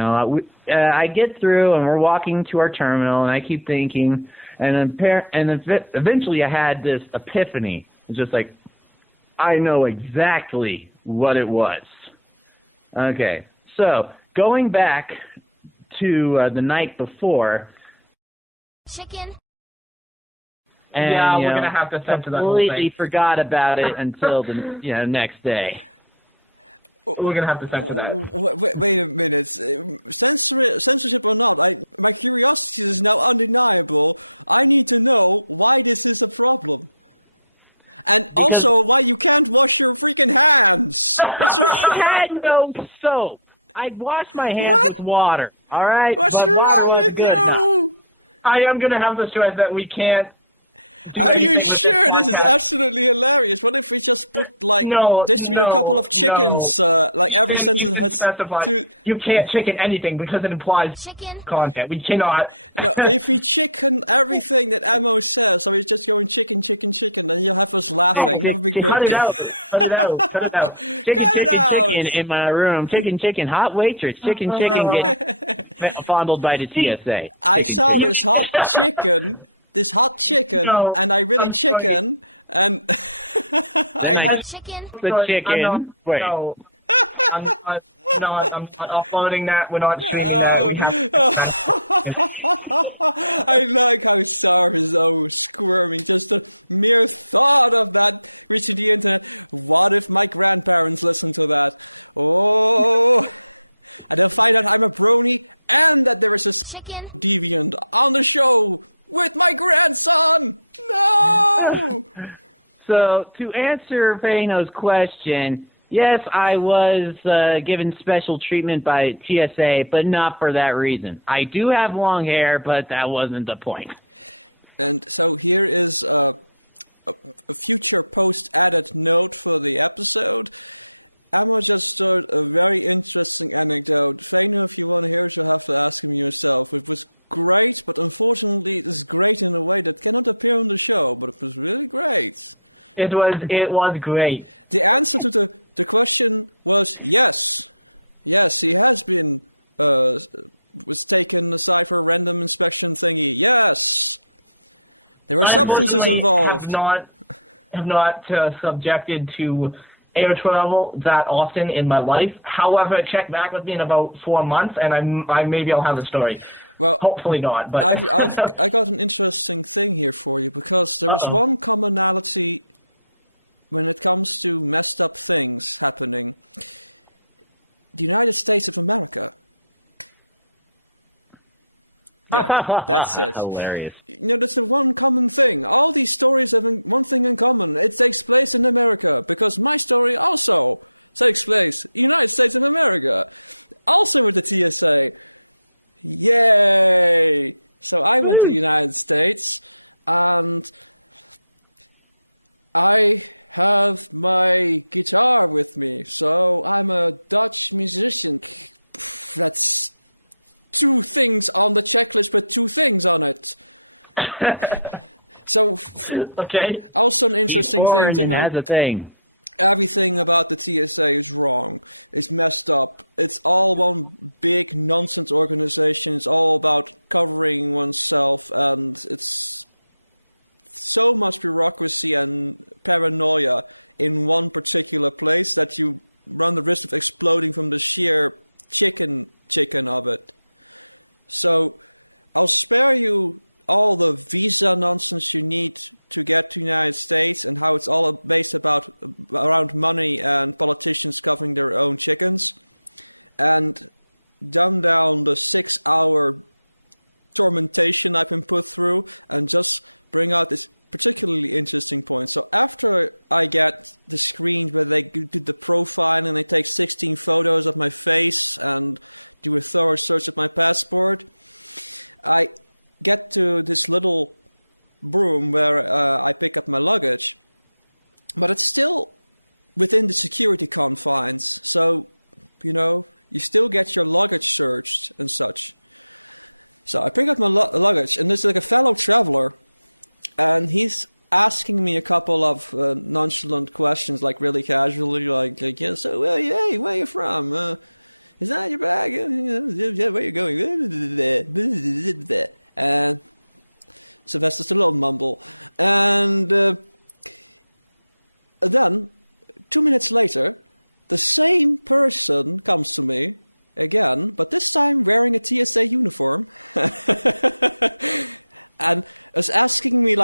I get through, and we're walking to our terminal, and I keep thinking, and eventually I had this epiphany. It's just like, I know exactly what it was. Okay, so going back to the night before. Chicken. And, we're gonna have to censor that whole completely thing. forgot about it until the next day. We're gonna have to censor that. Wait a minute. Censorship or not, my curiosity is now undeniable. I need to know why this is a problem. And also why you can't wash your freaking hands. I had no soap. I washed my hands with water. All right, What's but water wrong wasn't with good enough. you? I am gonna have to stress that we can't. Are you sure? This is absolutely hilarious. What if we just put, distribute a couple of chickens, every sentence has to... You can't chicken anything because it implies Chicken. content. We cannot... No, if we chicken everything that Ammo says, so he's just going chicken, chicken, chicken, then you'll have us laughing. It'll be great. Cut it out. Cut it out. Cut it out. Chicken in my room. Chicken, hot waitress. Chicken gets fondled by the TSA. I saw this hot chicken... and I really chicken, and I had Chicken. the chicken. Wait. No, I'm not uploading that. We're not streaming that. We have I like how Sarv is so squirming. Just the mere thought of that reaching the internet. What if my grandparents listen to that? Oh, and they'll find out I'm a brony and that there is a Chicken. deviant on the show. With my grandson! No! So, to answer Fano's question, yes, I was given special treatment by TSA, but not for that reason. I do have long hair, but that wasn't the point. And so here is a future post-added note for the episode. Emma just told a very interesting anecdote. Fano, if you want to hear it, you'll have to ask him yourself. It was great, but unfortunately it is great in a way that cannot appear on the show, but it was really great. It was great. The answer to the question was yes. Yes, he has been was taken aside for a random inspection thingy. Yes. There were substances involved. Have not subjected to air travel that often in my life. However, check back with me in about 4 months and I maybe I'll have a story. Well, hopefully not. But I got an interesting thing here for you because there is one commonality when it comes to messed up things happening. The United States of America. That's it. Hilarious. That's the one common thing. All these stories have one thing in common. It takes place in America because my story also takes place in the United States of America. Also with the TSA. Yay! So I went to the United States, and I have my guitar with me. So I'm a Dutch musician. That's 2 things on the checklist, but 2 things on it. So, okay. Also an interesting thing to know. Has a thing. Everything about the TSA is wrong. It's messed up. It's all one big nonsense organization. It's all about covering oneself, and it's so much bureaucracy and paranoia in one particular place that you run the risk of exploding from the sheer chicken of it. So, I'll spare you all the visa nonsense you need to get to the United States and how it's all based around money and politicians covering their own chickens, and dumb down the 6-hour tormentation I've been put through and just bring out this particularly interesting point. So after I get the screen where they do the profile and they take 16 photos of my face and do a thorough search of my passport, I get to this little room where I pick up my luggage, but it's still within the security confines, so, you still get your luggage searched and such. So I pick up my luggage, and there's like a fellow traveler, and he's asking me a couple of nonchalant questions, like really casually, like yeah, so, hey, where are you from? Is that your bag? Yeah, where are you going? And Sylvester's a little mumble. And then, 2 minutes later, the same person comes to me again, but this time wearing a TSA uniform. And was asking me,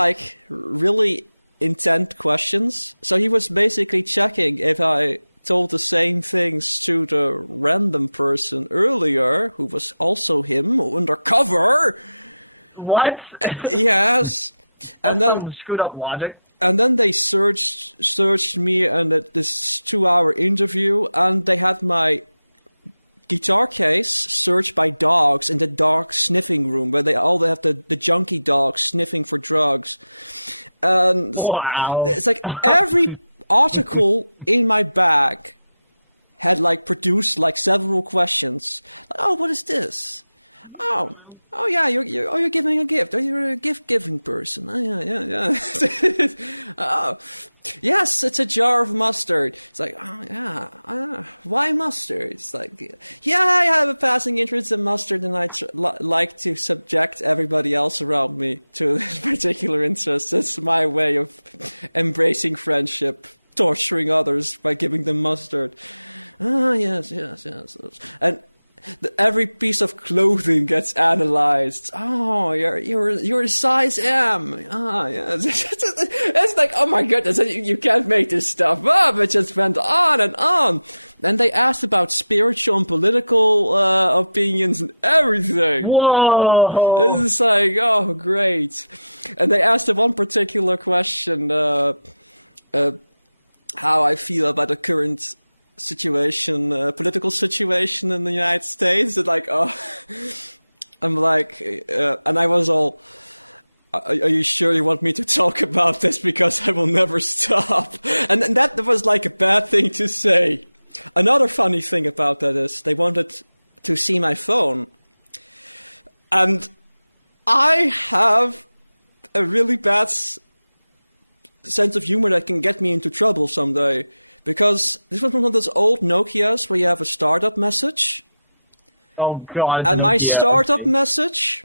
really intent questions. So he was basically checking if I told the same things to the random person earlier, who was also him, undercover. What? Yes. And then Some screwed up logic. And then they searched me and this 2-hour interview, and they had my guitar case searched by dogs in the dog sniffing room, where they have the junkie dogs sniffing for drugs. And Wow. it's like every article in my bag had like produced like several questions. Like, oh, what is this? Oh yeah, you're giving a gift. Oh, you're a gift-giving person. Oh yeah. Oh, yes, it's a jar of mustard. It's like, oh yeah, why mustard? It's like, yeah, I have a passing interest in mustard, and I like to subject everybody else around me to this particular interest. It's my way of embracing friendship, torturing others by giving them mustard. Ah, yes. And every piece of clothing gets analyzed. Oh, you're a size M. Ah, yes. It's like, oh my goodness, you can't make this stuff up. It just went on and on. And they asked about spiritual and political opinions and everything. Whoa! It's like, oh, great. And they asked the one particular question, how I feel about the current situation, political situation in the United States. And like, oh, I'm like, and I was all, are you sure you want me to talk about this? Because I will never stop. And that was like a bad thing to say. Another funny thing about that is they wanted to see my phone. And I have a really bad sense of humor that can get me into trouble someday. Because this was one of those old Nokias where you have a startup message. Oh god. And my Nokia. startup message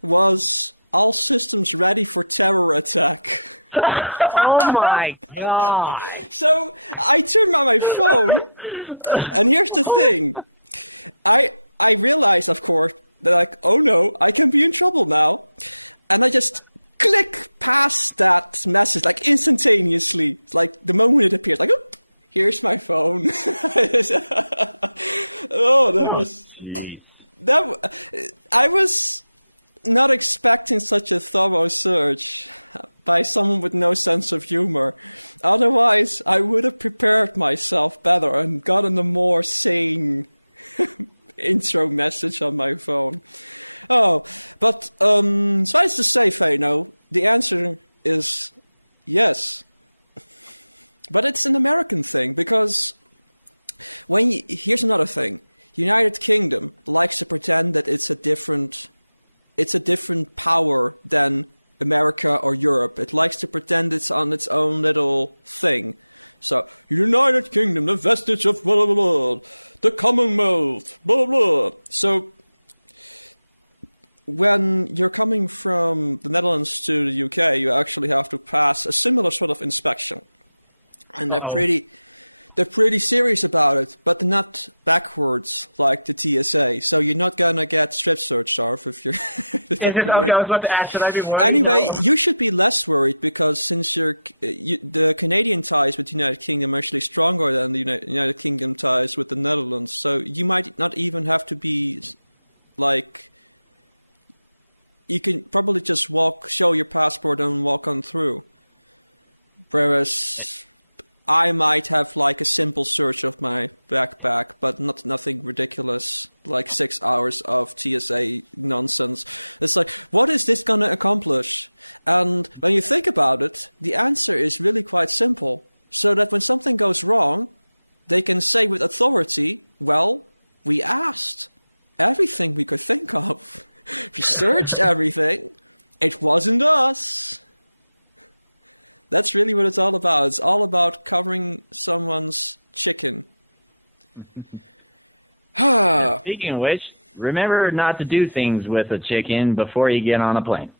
was, all systems ready for terror attack. Oh my god. So I turned on my phone, and here's the thing. I realized, of course, that like, oh no, I can be in trouble now. And I just click past that message, like instantaneously. It's like the moment it appears, like, oop, here's my phone. Jeez. I was not expecting such a thorough search by someone with no sense of humor. Otherwise, I would have prepared myself better and gotten a more sane intro message on my phone. Oh, but suffice to say, Fano, the answer is yes. But it's an American thing, because here's another thing. United Kingdom likes to pretend that it's a different power than America or Europe. It likes to pretend it's on its own little thing. So, United Kingdom, the vestige of blah, blah, blah, the Commonwealth, blah, blah, blah. So, when you're coming from the Netherlands to the UK, you actually have to pass a similar sort of inspection. And they're pretty serious about it, but they're not backwards like the TSA. So you're not gonna get strip searched, Arf, if you're... Okay, I was about to ask, should I be worried? Anyway, No. you should be less worried, because since the Canadian ties with the United Kingdom are actually stronger than the United Kingdom ties with the Netherlands. So you might not even have to be, like... You can probably just show your passport and walk on through. Whereas I might have like a simple search of my backpack, but nothing ridiculous, like 6 hours of TSA nonsense. It's like, what is this going to accomplish? And when you think about it, the answer is really quite simple. So that when something goes wrong, they can say with authority, well, we asked everything we could think of. We searched everything. It wasn't us. That's really what it's all about. It's all about covering someone's chicken. Speaking of which, remember not to do things with a chicken before you get on a plane.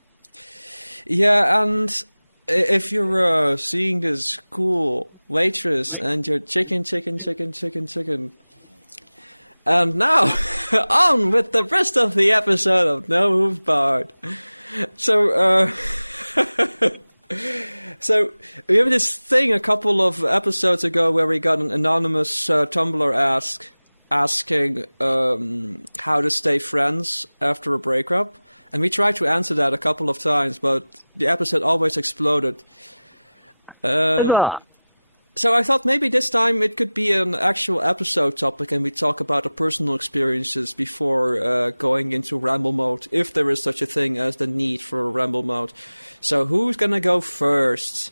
Yeah, and if you're seeing this cool waitress and you're chicken. And now, on with the rest of the episode of No Hoof Barred. So, So we have this thing a couple of episodes ago where we got an anonymous Tumblr asking how to stay friends after a breakup, and we tried to answer that a couple of times, but the episode always exploded. So I thought maybe this time it could be an actual episode topic, and we talk about our personal experiences before going into ramble mode, if there is such a thing as the need for a ramble mode. So who's gonna go first?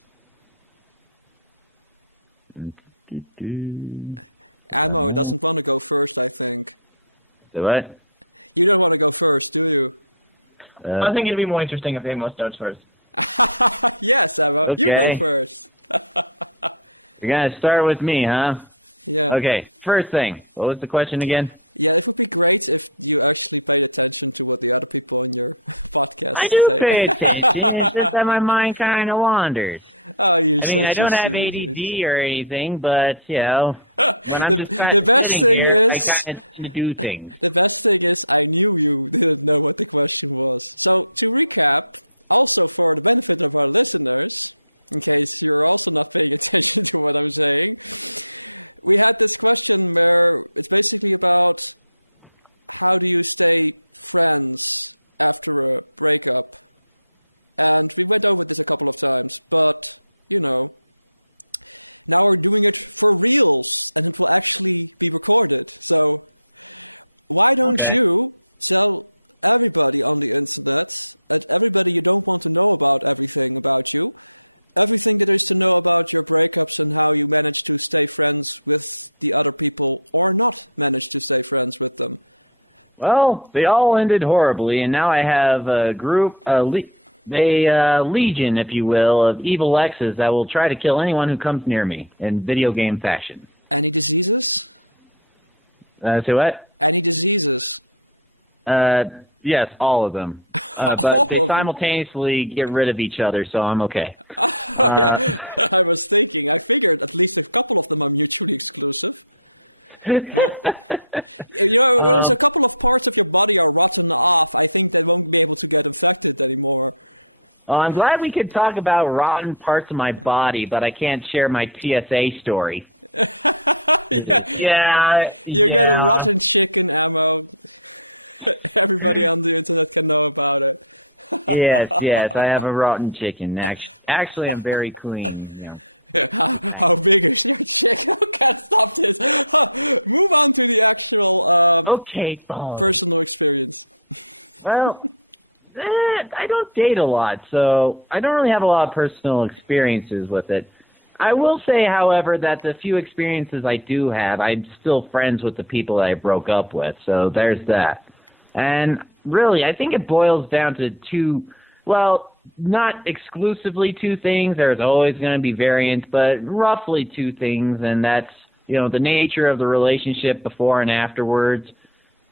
Ammo doesn't want to go first, I think. Do what? You don't want to go first, do you? I think it'd be more interesting if Amos starts first. Yes, Ammo, Okay. you go first. You're gonna start with me, huh? Yeah. Okay, first thing. What was the question again? Yeah, it would be great if you actually paid attention to what the other people on your podcast I do say. pay attention. It's just that my mind kind of wanders. Oh, you I mean, I don't have ADD or anything, but, you know, when I'm just kind the of best sitting thing here, is- I kind of do things. The best thing is I knew you didn't know what the question was. So, to recap, also for the benefit of our listeners, in case you're also not paying attention to what I'm saying, we had this question where it's basically about how do you stay friends after a breakup. And we went over this a couple of times, but, you know, now we're doing it for reals, and it will actually be recorded. So, why don't you tell everybody on the internet, and everybody you don't want to know about everything about you, everything there is to know about your breakups and how you manage to stay friends with the other people or not manage to stay friends with them? Well, they all ended horribly, and now I have a group, legion, if you will, of evil exes that will try to kill anyone who comes near me in video game fashion. Any diseases? Say what? Any diseases? Yes, all of them. All But they of them? simultaneously get rid of each other, so I'm okay. Yeah, I was thinking, I figured at least a couple of them are mutually exclusive. But, you know, when there's a couple of parts of your body are rotten off, I think they won't be able to get infected anymore. Well, I'm glad we could talk about rotten parts of my body, but I can't share my TSA story. Yeah. You get a rotten chicken, Ammo. Everybody on the internet can know about it. Yes, I have a rotten chicken. Actually, I'm very clean. You know. How big is your chicken? I can't stop this. Move on to the actual Okay, fine. personal experience. Well, I don't date a lot, so I don't really have a lot of personal experiences with it. I will say, however, that the few experiences I do have, I'm still friends with the people that I broke up with, so there's that. And really, I think it boils down to two, well, not exclusively two things. There's always going to be variants, but roughly two things, and that's, you know, the nature of the relationship before and afterwards,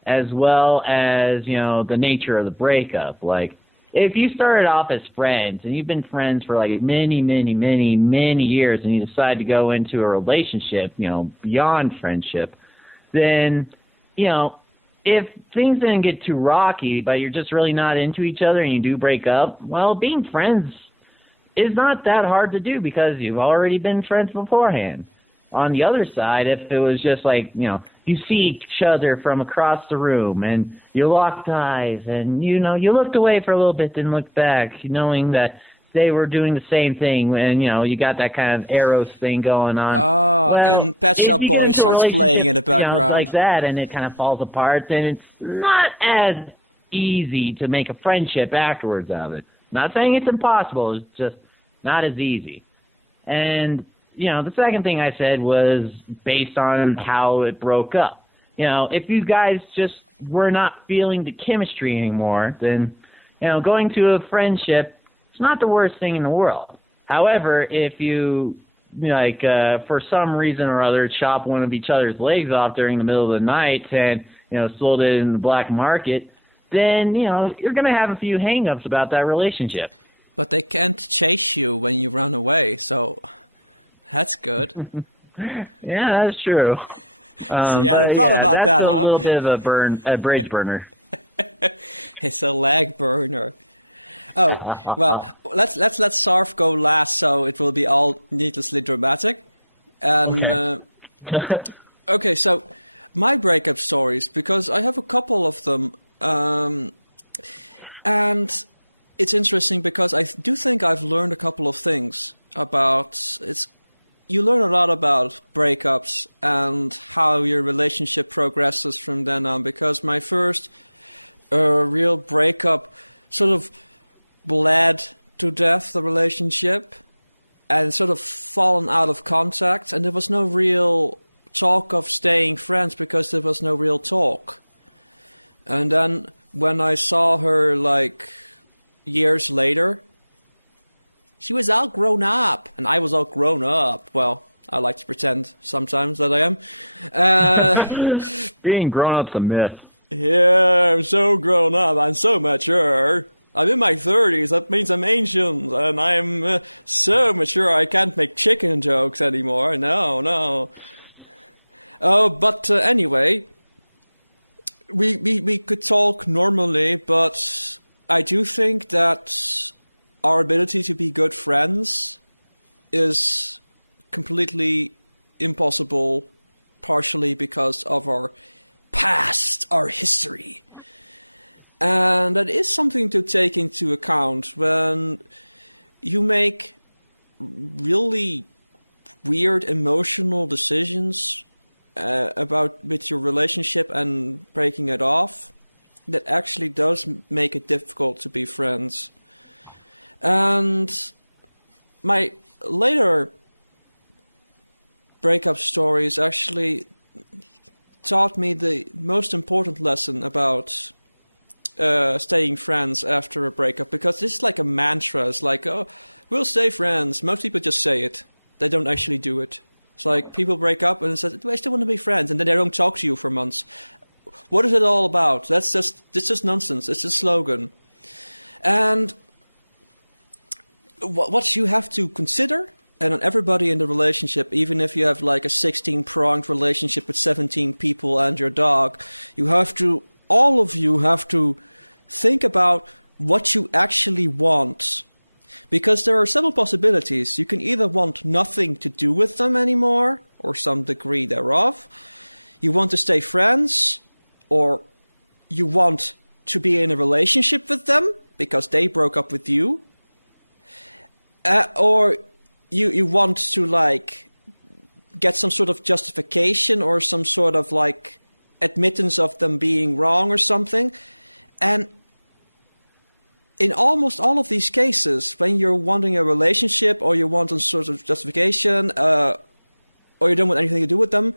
as well as, you know, the nature of the breakup. Like, if you started off as friends and you've been friends for like many years and you decide to go into a relationship, you know, beyond friendship, then, you know, if things didn't get too rocky, but you're just really not into each other and you do break up, well, being friends is not that hard to do because you've already been friends beforehand. On the other side, if it was just like, you know, you see each other from across the room and you locked eyes and, you know, you looked away for a little bit, then looked back, knowing that they were doing the same thing and, you know, you got that kind of Eros thing going on. Oh, Well, and Pet if Shop you get Boy into a starts playing in the relationship, you know, background. like that, and it kind of falls apart, then it's not as easy to make a friendship afterwards of it. Not saying it's impossible, it's just not as easy. And, you know, the second thing I said was based on how it broke up. You know, if you guys just were not feeling the chemistry anymore, then, you know, going to a friendship, it's not the worst thing in the world. However, if you, like, for some reason or other, chop one of each other's legs off during the middle of the night and, you know, sold it in the black market, then, you know, you're going to have a few hang-ups about that relationship. But they can't chase you when you run away, so that's good. Yeah, that's true. I hadn't thought about that's that, a huh? little bit of a bridge burner. It's a leg burner. Oh, well, let's let Sarf go last, so it will be all needlessly dramatic. And Okay. okay, so my breakup stories, because I have a couple of them, and it's interesting because I do think I've learned a couple of things about it's. You learn a lot about breakups and how your relationship progresses from then on. Because my first real breakup sort of bled to death, the relationship, and sort of fallen out of contact, and there was no real talk of staying friends because there was no real talk. And then when I saw her like years later, she was all grown up, and I was all grown up. Well, I like to pretend sometimes that I am. Being grown up's a myth. Yeah, I'm so grown up. I'm so mature. I'm in my 30s. That means I'm ancient, and I'm so mature I can't make chicken jokes anymore. No. Oh, but anyway, we could talk normally, but I do think that our ability to be good friends is completely impossible, partially because of our past, our history. And that is something to take into account when you make really weird emotional decisions with your relationship and breaking it off. That actually does make it difficult to be friends. And my later breakup stories actually taught me the most important lesson about staying friends after a breakup, because this is like a mantra. It's like, oh, we'll stay friends. Most people just say it. They don't actually do it. It's like people break up and say, I still want to be friends, and then they don't talk to you for months. What is it all about? It's just nonsense. It's a slogan. And what you have to consider, and on everybody in the relationship, even if you have like a 16-pronged relationship with 17 people and your dog, all of you have to think about what you actually want. Because there are several possibilities. You can either want nothing to do with them anymore, or some degree thereof. You want to stay friends, or you want to be in a relationship with them because they broke up with you. Or you want to like get some sort of justification or some sort of like admittance of them being wrong or something. And in almost all of these cases, when you're wanting a relationship or you want some sort of justification, or you don't want anything to do with them,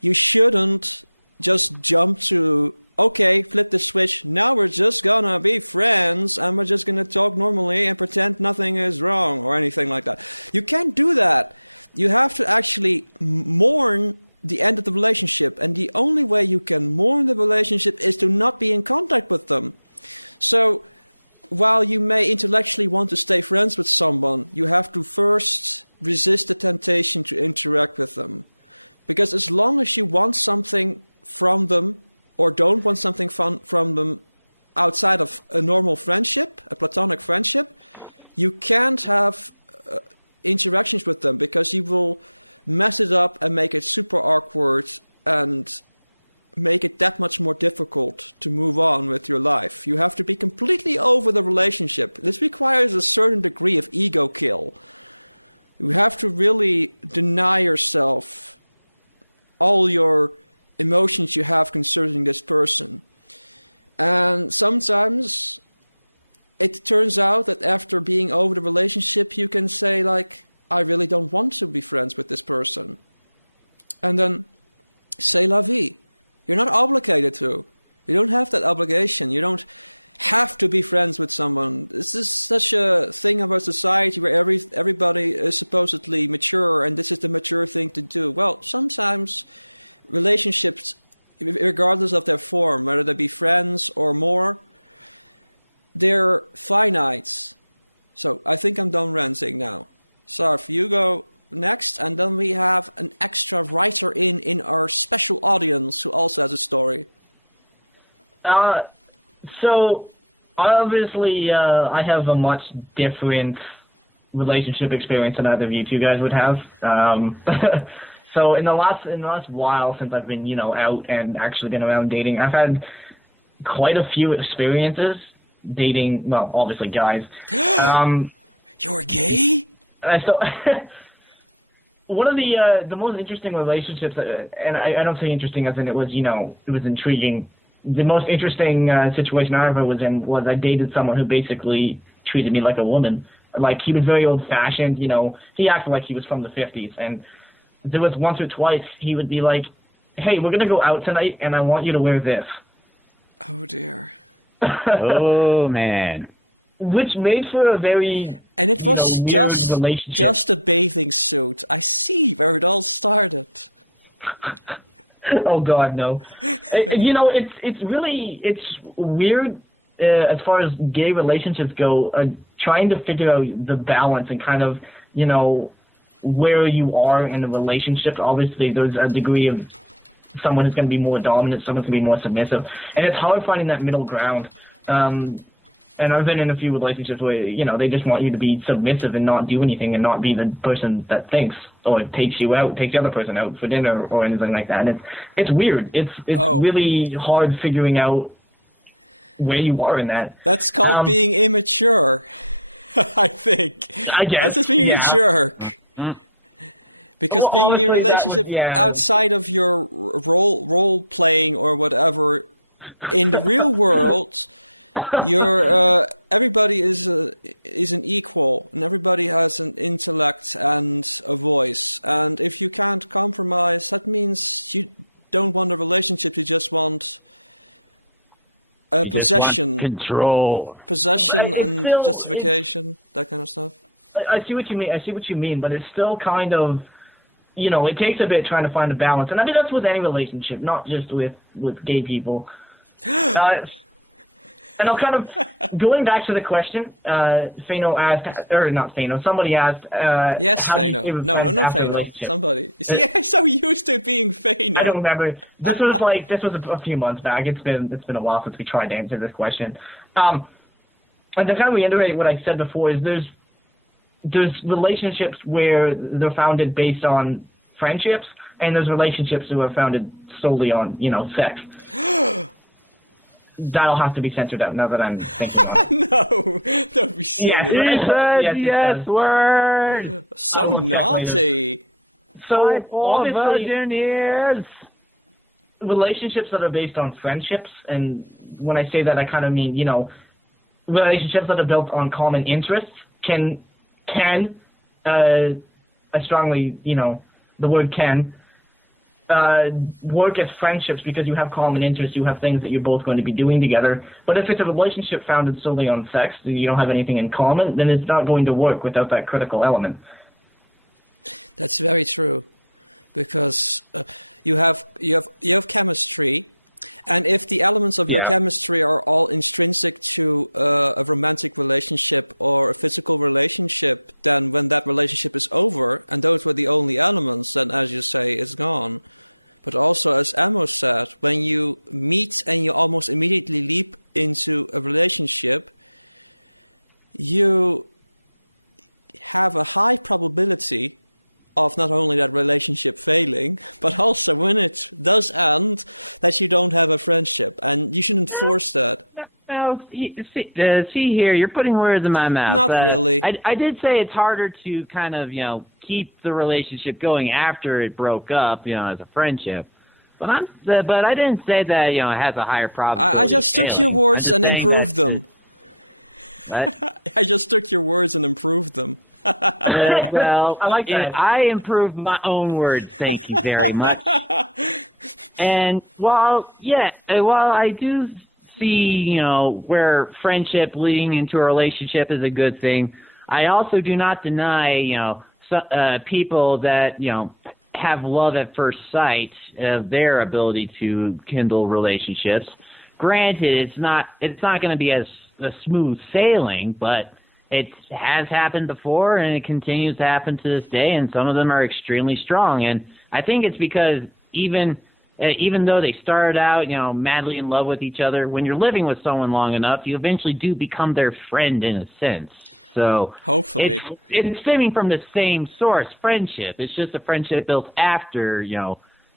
you shouldn't just jump to, okay, flip the switch, now we're just gonna be friends and we're just gonna talk normally and pretend nothing is wrong or anything like that. You can't do that. You have to actually mourn the end of the relationship, and the only way you can mourn the relationship is to not be in contact with them. So while you may intellectually want to stay friends with someone, you have to first resist the temptation to interact with them. Because as long as you want something from them, or don't want something from them outside of a normal friendship, a platonic friendship, you can't have interactions with them, because you will mess it up and make it super awkward and make it that much more difficult to move on with your life. You have to be completely over the relationship. This requires a certain degree of ego kill. You have to really deny yourself all your emotions you have concerning this person. And sometimes it turns out that after being over the relationship, you can say, like, I really don't want to be friends with this person. And then, c'est la vie. You're not obligated to. You don't have that obligation. You don't have to be friends with someone. This is such a thing of our society where everybody is supposedly mature, and this is the mature thing to do. Well, sometimes relationships, regardless of their form, whether they be friends or more, they're finite. So I think I'm done ranting now. Sarf, you go next, and then we have an extra writer in our special audience who also has a story. So Obviously, I have a much different relationship experience than either of you two guys would have. So in the last while since I've been, out and actually been around dating, I've had quite a few experiences dating. Well, obviously guys. You're gay? So one of the most interesting relationships, and I don't say interesting as in it was intriguing. The most interesting situation I ever was in was I dated someone who basically treated me like a woman. Like, he was very old-fashioned, he acted like he was from the 50s, and there was once or twice he would be like, hey, we're going to go out tonight, and I want you to wear this. Oh, dear. Oh, man. Which made for a very, and it was weird just relationship. a bathing suit. I see where it all started. Oh, God, no. It's weird as far as gay relationships go, trying to figure out the balance and kind of, where you are in the relationship. Obviously, there's a degree of someone who's going to be more dominant, someone's going to be more submissive. And it's hard finding that middle ground. And I've been in a few relationships where, they just want you to be submissive and not do anything and not be the person that thinks or takes the other person out for dinner or anything like that. And it's weird. It's really hard figuring out where you are in that. That's called being immature, I think. I guess. That's just being a jerk. Because being in a relationship outside of your role playing or whatever in the real world, everybody is an equal, and everybody has an intellect and a voice. And if you can't compromise, that means you don't want a relationship. You just want possession, control, possession, and still, justification, that kind of stuff. I see what you mean, but it's still kind of, it takes a bit trying to find a balance, and I mean that's with any relationship, not just with gay people. And I'll kind of, going back to the question, Fano asked, or not Fano, somebody asked, yes, Fano. No, not Fano. Somebody. See, I'm so used to it being Fano. I don't remember. This was a few months back. It's been a while since we tried to answer this question. And to kind of reiterate what I said before is there's relationships where they're founded based on friendships, and there's relationships that are founded solely on, sex. That'll have to be censored out now that I'm thinking about it. No, don't be silly. Yes, word. So naughty. So, obviously, relationships that are based on friendships, and when I say that, I kind of mean, relationships that are built on common interests can I strongly, the word can, work as friendships because you have common interests, you have things that you're both going to be doing together. But if it's a relationship founded solely on sex, and you don't have anything in common, then it's not going to work without that critical element. That's very true, because you have chemistry, and if the elements of your chemistry are all intrinsic to a romantic relationship or a physical relationship, then when that relationship is over, and those were the only elements, then as you say, it's gone. But also, as Amos said, when you meet and you almost immediately leap into a relationship, you have a high probability of not only that relationship failing, but also when it does end, that you don't have a friendship, and you shouldn't force that. No, see here, you're putting words in my mouth. Not really. I did say it's harder to kind of, keep the relationship going after it broke up, as a friendship. But I didn't say that, it has a higher probability. I just took your words and improved them. What? I just took your words and improved them. Well, I like that. I improved my own words. Thank you very much. And while I do see, where friendship leading into a relationship is a good thing, I also do not deny, people that, have love at first sight of their ability to kindle relationships. Granted, it's not going to be as a smooth sailing, but it has happened before, and it continues to happen to this day, and some of them are extremely strong. And I think it's because even even though they started out, madly in love with each other, when you're living with someone long enough, you eventually do become their friend in a sense. So hopefully it's stemming from the same source, friendship. It's just a friendship built after,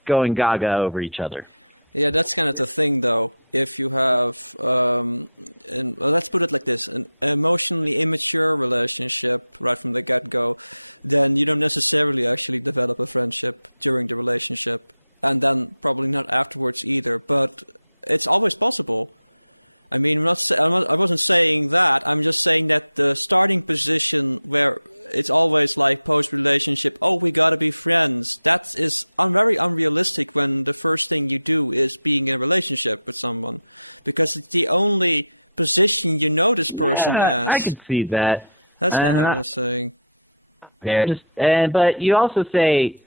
going gaga over each other. Yeah, that's kind of the thing, though. If you have, let's put it like this, an emotionally immature relationship right from the get-go, then you don't necessarily actually develop a friendship during the relationship, and then probably not afterwards either. But it's always possible. I mean, I wasn't saying that. I'm just saying that the starting position where it's always like post-relationship, oh, we gotta be friends. That is very unrealistic when the first thing you do is being in a relationship with someone. Because it's the only position you know this person as. I could see that. That's kind of what I was saying. But you also say,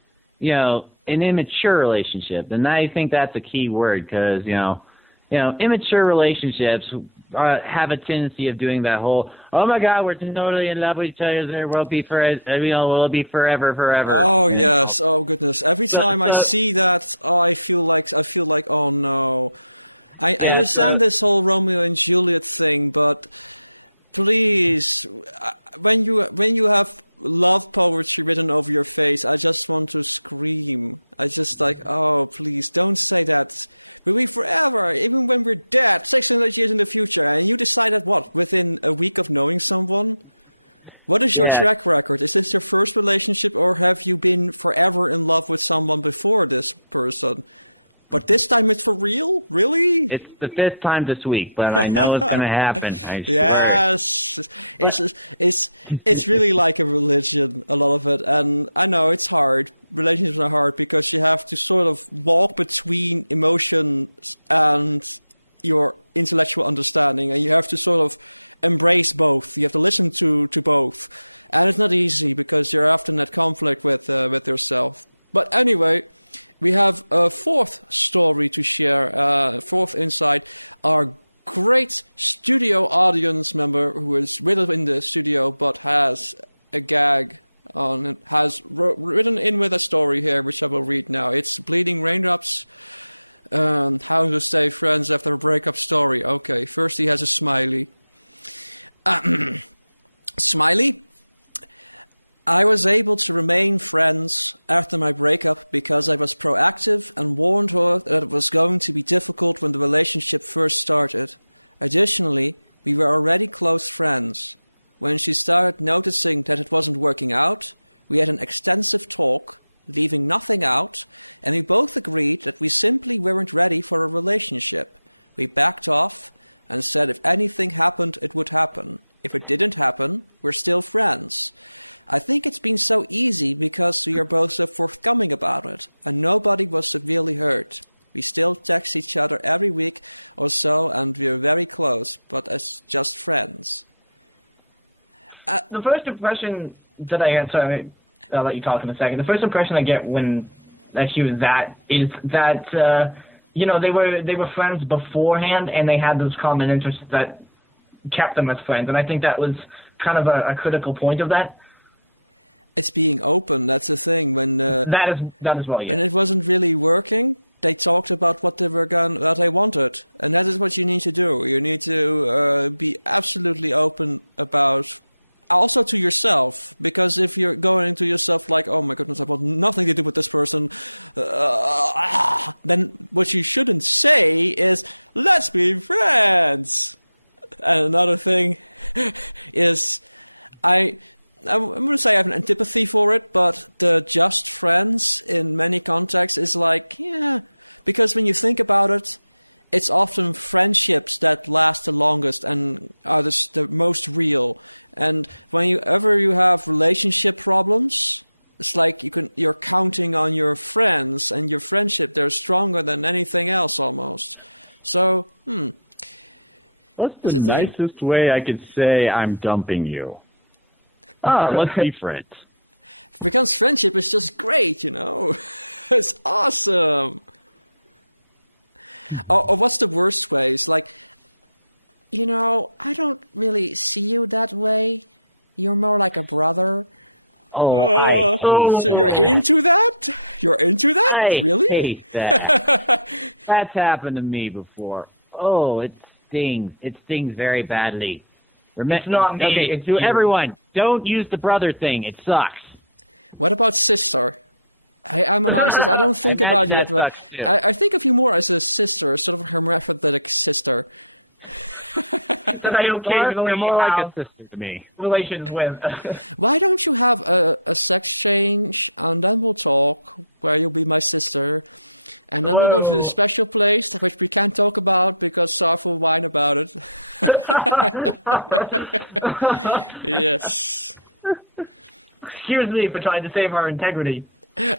an immature relationship. And I think that's a key word because, immature relationships have a tendency of doing that whole, oh my God, we're totally in love with each other. We'll be we'll be forever. Oh yes, oh goodness. Every time I see that, I feel like, oh no. I understand this whole Romeo and Juliet thing, but please, when you have love poetry written over your face, I just want to scream. I just oh, please, don't say that. We'll be forever, even when we're dead, 600 years in the future. And you decided what, within a week of knowing someone? What is your track record? Is this your first relationship, or have you been forever in love with someone before this person? But this time it's for real? Really? It's the 5th time this week, but I know it's going to happen. I swear. Yes. It's really like a religion, a lot of it. And I know it's hard. Relationships are hard because you have to sort of walk between emotions and your intellectual understanding. And you have to sort of embrace both. You have to listen to both. And it's not easy because you're often at conflict with yourself. But anyway, we have a 4th story to share, 4th insight. Our great studio audience member who is with us in the studio but has a gag on, has written in with a story here, which I will read now. It's Bleeding Raindrops, how to stay friends after a breakup story. Okay, first he has a smiley. Smiley? I was able to remain friends after my breakup because I was proactive and warned her that it was going to be difficult when the relationship first started. Additionally, we were already close friends. When she started noticing that it wasn't working out, we had an extensive talk, leaving nothing out, and we both agreed that we simply weren't ready for a relationship. We backed off and said if anything happened, it would happen. If it didn't happen, we're still friends. I think it's been so easy because we are both so forthcoming about it, and nobody was severely hurt. We still text each other every week or so, and we're very close, but as just friends. The first impression that I had, sorry, I'll let you talk in a second. The first impression I get when she was that is that they were friends beforehand, and they had those common interests that kept them as friends, and I think that was kind of a critical point of that. It's being open. That's the thing. When that is well. Yeah. When it wasn't really working, they talked about what they wanted, and that is what you need to do. You need to be absolutely open about, also to yourself, because if you're going into yourself like, oh my goodness, I want nothing to do with this person, then what you shouldn't say is, let's be friends. And another thing is, I'm going to say I have an antipathy for it, but the just friends in many contexts is like, yeah, because when you think about it, it's often friendships that last the longest and are the most real. And whenever you have relationship problems, it's like you're counting on your friends and your friendship. They're stronger than anything else almost. So, What's the nicest way I could say I'm dumping you? Let's be friends. Because friendship is just great, It's awesome. Or what's the worst way? It's like, I don't really see you that way. You're more like a brother. So you're into that? You're into that? I Really? hate that. That's happened to me before. Oh, it stings. It stings very badly. It's not me. Okay, It's to you. everyone, don't use the brother thing. It sucks. What about sister? I'm an ISIS. I don't think about you that way. sucks too. I think of you more as a sister, sort of a hermaphroditic sister. That I You're occasionally more like have a sister to me. relations with. Why don't you have a sex change, and then we'll talk, where you'll be my sister, and then we'll go to Whoa. the special place, which we can't talk about because Sarf will whine about it. Yes. Excuse me for trying to save our integrity.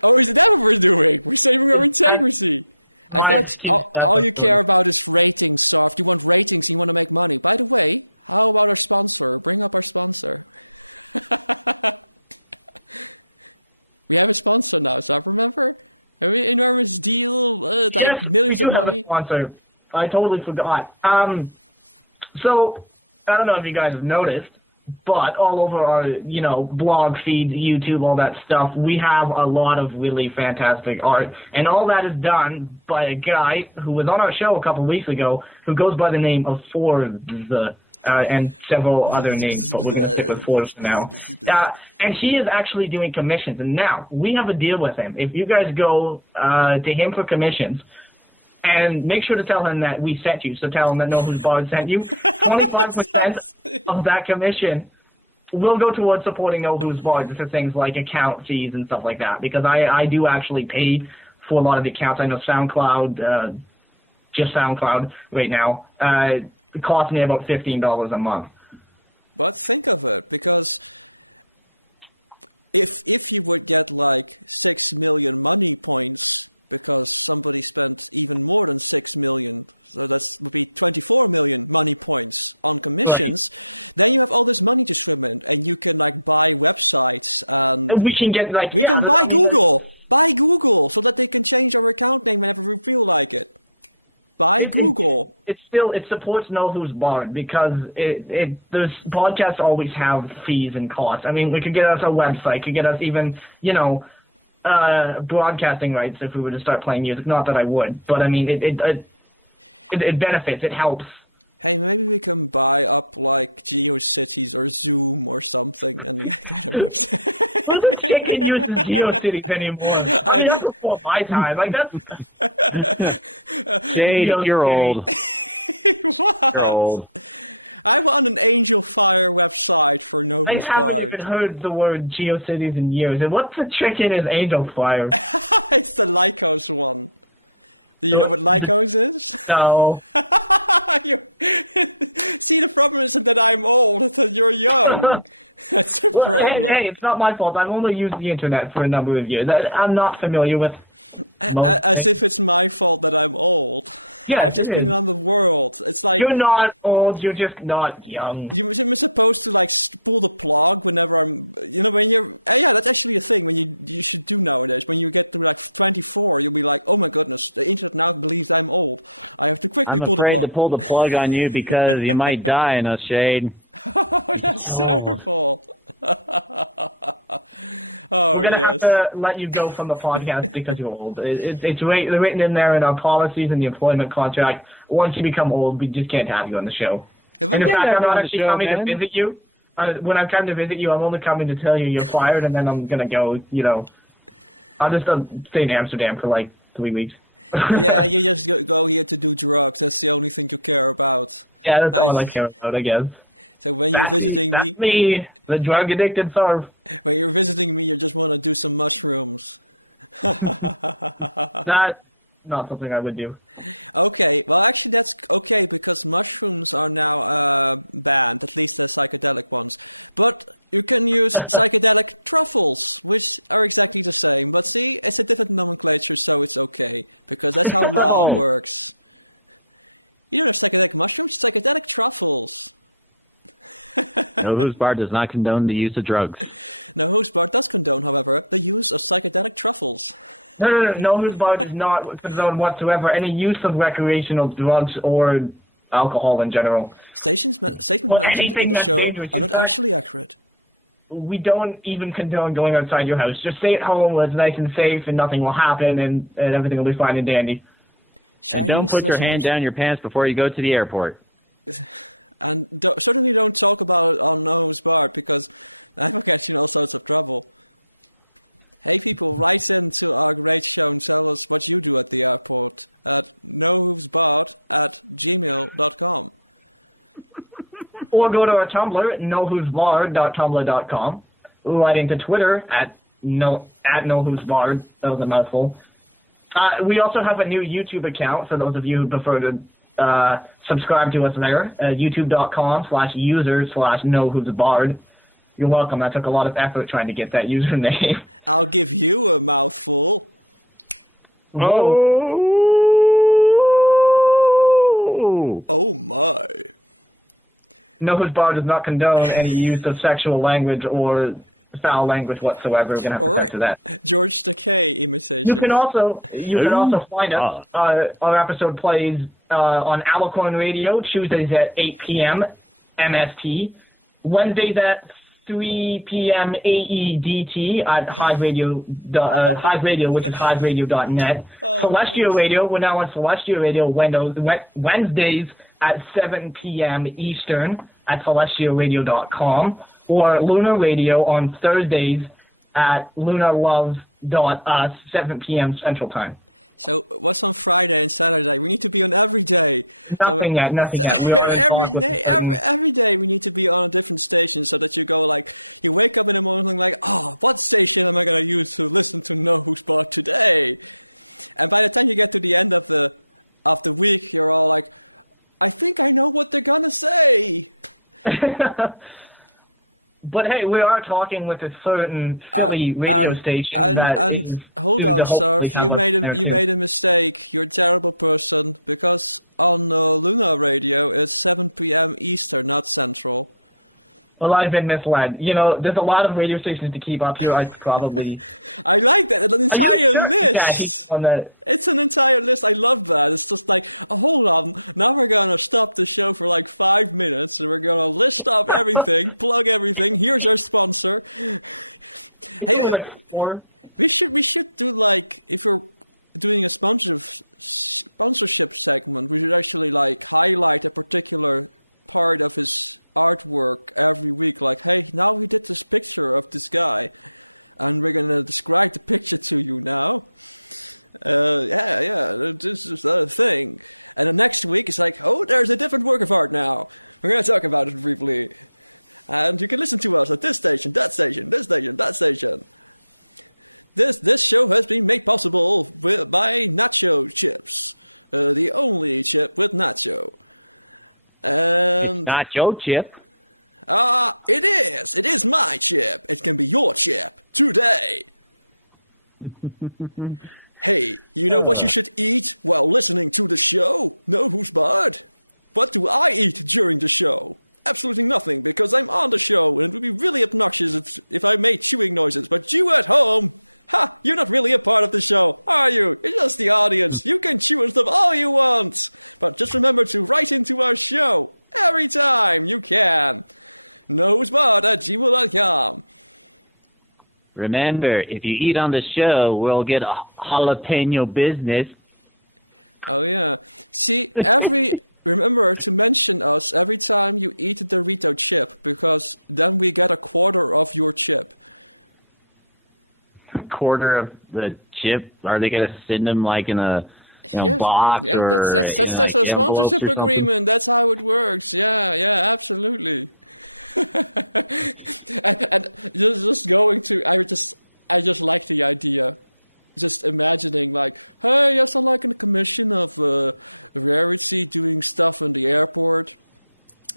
Oh, is that what we're doing? We're saving our integrity. I thought all you care about is ratings, Sarf. You want ratings and you want to make money. By the way, how about our sponsor? Bring up our sponsor. We have a sponsor now, Sarf, remember? An enormous deal, like Yes, millions we of do have a money. sponsor. I totally forgot. So I don't know if you guys have noticed, but all over our, blog feeds, YouTube, all that stuff, we have a lot of really fantastic art, and all that is done by a guy who was on our show a couple weeks ago, who goes by the name of Forbes, and several other names, but we're going to stick with Forbes for now. And he is actually doing commissions, and now we have a deal with him. If you guys go to him for commissions, and make sure to tell him that we sent you. So tell him that No Who's Bard sent you. 25% of that commission will go towards supporting No Who's Bard for things like account fees and stuff like that. Because I do actually pay for a lot of the accounts. I know SoundCloud, just SoundCloud right now, it costs me about $15 a month. But think of it, because if you would get like 6 million money points because somebody spent even more than 6 million, so that would be 24 million money points on commissions, then you have all this money to swim in, and you can like buy websites, and We can get like... we yeah, can that's- buy Google. Buy Google so that they can change our account name whenever we feel like it. Buy Google. It supports No Who's Bard because there's podcasts always have fees and costs. I mean, it could get us a website, could get us even, broadcasting rights if we were to start playing music. Not that I would, but I mean, it benefits, it helps. Hey, maybe we can buy up like GeoCities or Zoom or something and get a website. Who the chicken uses GeoCities anymore? I mean, that's before my time. Like, that's... Jade, you're old. What? You're old. I want an Angel Fire website for I Nova's haven't even Bard. heard the word GeoCities in years. And what's the chicken is Angel Fire? It's the Lycos one. Do you know what Lycos is? No. See, the problem isn't that I'm old, it's that you're young. That's the Well, problem. hey, it's not my fault. I've only used the internet for a number of years. I'm not familiar with most As things. if it's my fault that I'm old. Yeah, I've just it been is. on the world. It's like You're not old, you're just not young. you're supposed to like pull the plug whenever I'm. When you're. Yeah, that's actually a thing. When you should do nowadays. When you get to like 24, you'll be like, oh my goodness, the internet now believes I'm old. I have to quickly I'm pull the afraid plug. to pull the plug on you because you might die in a shade. Oh, that's terrible. Oh, We're going to yes. have to let you go from the podcast because you're old. It's written in there in our policies and the employment contract. Once you become old, we just can't have you on the show. If we And in get fact, have I'm you not on the actually show, coming man. to visit you. When I'm coming to visit you, I'm only coming to tell you you're fired, and then I'm going to go, I'll just stay in Amsterdam for like 3 weeks. Yeah, you just go here to do drugs. That's the only thing you care about. Yeah, that's all I care about, I guess. So when you're visiting That's me, the drug-addicted Sarv. when you're visiting me, you just want to do some mushrooms. That's not something I would do. Okay, well actually that's okay because mushrooms are now banned, at least the psychedelic ones. But you can use psychedelic truffles, which are exactly the same. But see, it's a different nomenclature, so it's okay because that's how law Oh. works. You don't have psychedelic mushrooms, psychedelic truffles. No Who's Bard does not condone the use of drugs. No, Who's Bard does condone, however, the use of psychedelic truffles. No, Who's Bard does not condone whatsoever any use of recreational drugs or alcohol in general. Statements Well, mentioned anything in the that's show dangerous, are not in fact- actually accurate. we don't even condone going outside your house. Just stay at home where it's nice and safe and nothing will happen and everything will be fine and dandy. And don't put your hand down your pants before you go to the airport. And certainly don't talk about it on No Who's Bard, because that will get you in all sorts of trouble. Hey people, write into our great show and tell us what you do at the airport at knowwhosbard@gmail.com. Or go to our Tumblr, knowwhosbard.tumblr.com. Write into Twitter at knowwhosbard. That was a mouthful. We also have a new YouTube account for those of you who prefer to subscribe to us there. youtube.com/user/knowwhosbard. You're welcome. That took a lot of effort trying to get that username. I'll give you a mouthful. Oh my. No Who's Bar does not condone any use of sexual language or foul language whatsoever. We're going to have to censor that. George Takei imitation. You can also find us. Our episode plays on Alicorn Radio Tuesdays at 8 p.m. MST, Wednesdays at 3 p.m. AEDT at Hive Radio, which is hiveradio.net. Celestial Radio, we're now on Celestial Radio Wednesdays at 7 p.m. Eastern at celestialradio.com, or Lunar Radio on Thursdays at lunarlove.us, 7 p.m. Central Time. So what's on Friday and Saturday? We need to be on every day. Nothing yet. We are every day we need to be on a different station, so that you go like, you wake up in the morning like, oh, what station am I going to use to listen to Know Who's Bard today? And by the time you get to the end of the week, you're all like, I think I know what they're going to say. But hey, we are talking with a certain Philly radio station that hold on, sir. You made a mistake. You're a terrible person, because on Lunar Radio it's 7 p.m. Eastern, not Central. Well, I've been misled. You know, there's a lot of radio stations to keep up here. I like that. An entire list. Yeah, it's an entire list. I love that. It's just like, oh, hold on. Now we're going to stop the show for like 5 minutes, and we're going to list up everything, plug everything. Here's our sponsor. Hey, we should do like, if we're doing a sponsorship segment, we should actually like highlight a particular part of his artwork every week, like, hey, now we did this picture of this guy, and we're gonna describe the picture to you now. This is a thing. And the next week it's like, oh, there's a different work of art now. We're gonna talk about it briefly. And you can listen to us at this station, that station, this station, that station. This show has been made possible by Nacho Chips, the only chip with nacho. It's not your chip. It is. It is my chip. It can be your chip today. Hey, you know what you should eat while listening to the show? Know Who's Bard? What do I eat during the show? Absolutely nothing, because I'm on the show, and it would be really obnoxious if I made chewing noises. But you at home, ha! You're not really a part of the show, are you? You're just the audience. You can chew and stuff all you want. But just remember to write into our show every time you can. knowwhosbard@gmail.com. Remember, if you eat on the show, we'll get a jalapeno business. Oh, yeah. See, remember to mention us every time you eat a Dorito chip, because then we get a quarter of your chip. Quarter of the chip? Are they going to send them like in a box? Yeah, or that's a sponsorship agreement. That's how it works. Yeah, absolutely. and just going to, I just like the idea. Just imagining like, hey, yes, I'm like in the commission of Rarity doing stuff in the airport,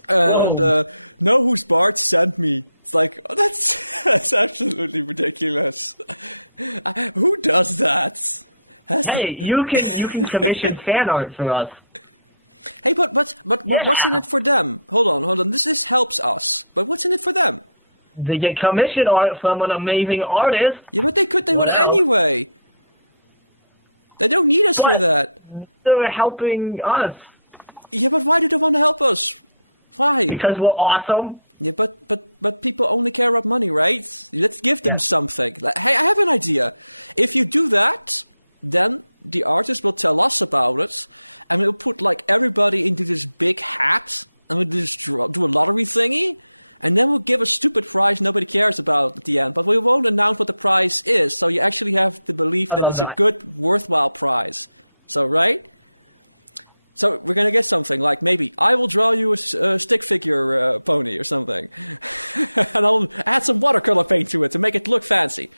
and Know Who's Bard sent me. It's like, oh, that's absolutely ridiculous. Who does that? Hey, you can commission fan art for us. Hey, but what's in it for them? Hold on. This helps us. But what's in it for them? They get commission art from an amazing artist. Yeah, but they would anyway. They don't need us for that. They're helping us. Yeah, but why do they want to help us? Why? Because we're awesome. Yeah, but people only care about money, right? Let's give them something. Like, hey, I have an idea. If you do that, then the artist will tell us about it, and we'll put like everybody into this big hat, and we'll just do a lottery thingy, and then we'll give a stupid prize nobody cares about at the end. But we won't announce what the prize is, so you actually have the belief that it's a good, worthwhile prize. So, right? So we're gonna get something like maybe I will draw you a stick figure pony or something, and I'll add some watercolor paint to it to make it look fancy,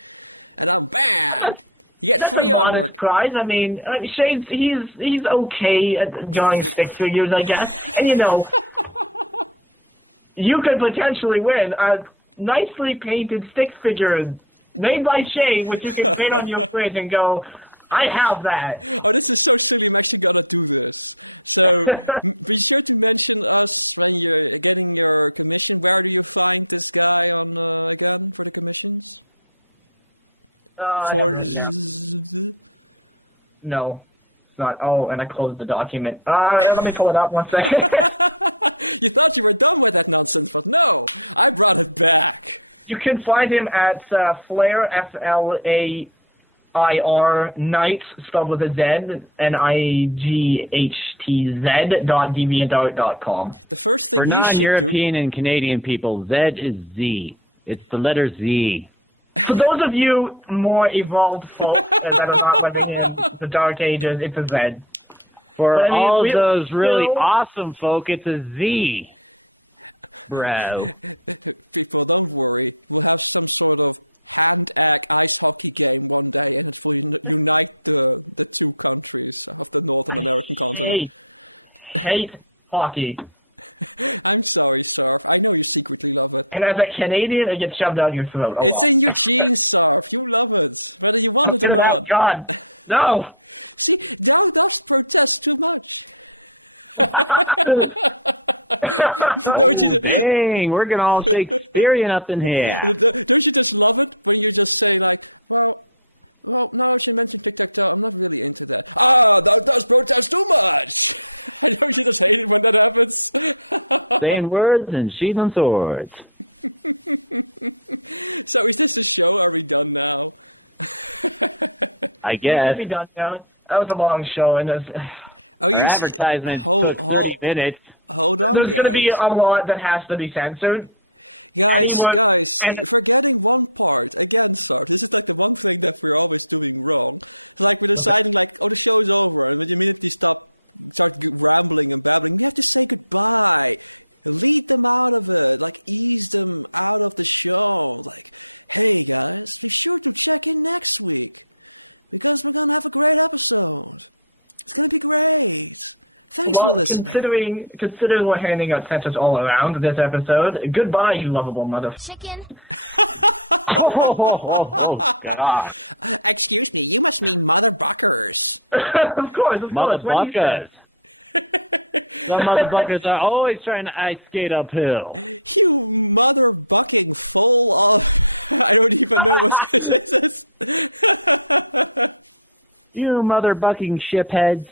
and I'm bam. You get That's free a modest artwork. prize. I mean, Shane's he's okay at drawing stick figures, I guess. And you could potentially win a nicely painted stick figure made by Shane, which you can paint on your fridge and go, I have that. Oh, this is so silly. I'm actually gonna do this. So be sure to mention us when you're getting your commission. Where do you find this guy on again for the commissions? No, it's not. Oh, and I closed the document. Let me pull it up 1 second. You thought you were done with that nonsense, but no, I brought it back. You can find him at Flair, FLAIR, Knight, spelled with a Z, NIGHTZ.deviantart.com. The first thing For he should do... non-European and Canadian people, Z is Z. It's the letter Z. For those of you more evolved folks that are not living in the dark ages, it's a Z. For But, all we those really still- awesome folk, it's a Z. Bro. People, don't worry. We'll have some sort of hand-egg ice hockey game one day, and it will unite the two countries of the Northern American continent. Hate hockey. I'm sorry, Sarf. I know you secretly love it. And as a Canadian, it gets shoved down your throat. Oh, It's in your genes, Sarf. You love it, whether you want it or not. God, no. See, thou dost protest too much. Don't you? Dang, we're getting all Shakespearean up in here. Don't you just love it when you just say like, well, now she mentioned tic-tac-toe, I'm not really into that. Ah, thou dost protest too much. Don't you just hate it when that happens? Saying words and sheathing swords. So is this the show? Are we done now? I guess. Be done now. That was a long show, and Oh, Our you advertisement took 30 minutes. Hold on, there's going to guys. be a lot that has to be censored. Guys, and- forgetting one part. Again, Sarp, this is like the one thing that we're always doing wrong. It's like we're deciding like, oh, the show's over, and when you immediately start rambling and babbling, we have to say goodbye. Lead them out of it, like ease them out of the show. Like, hey guys, be sure to check in next week, because we're gonna have a great episode. It's gonna be great. Thanks for listening. Considering we're handing out censors all around this episode, goodbye, you lovable mother. Chicken. Oh, God. Excuse me, you must mean mother buckers. Of course. What do you say? Some motherfuckers are always trying to ice skate uphill. You mother bucking full of... I don't even know what this is. You mother bucking shipheads.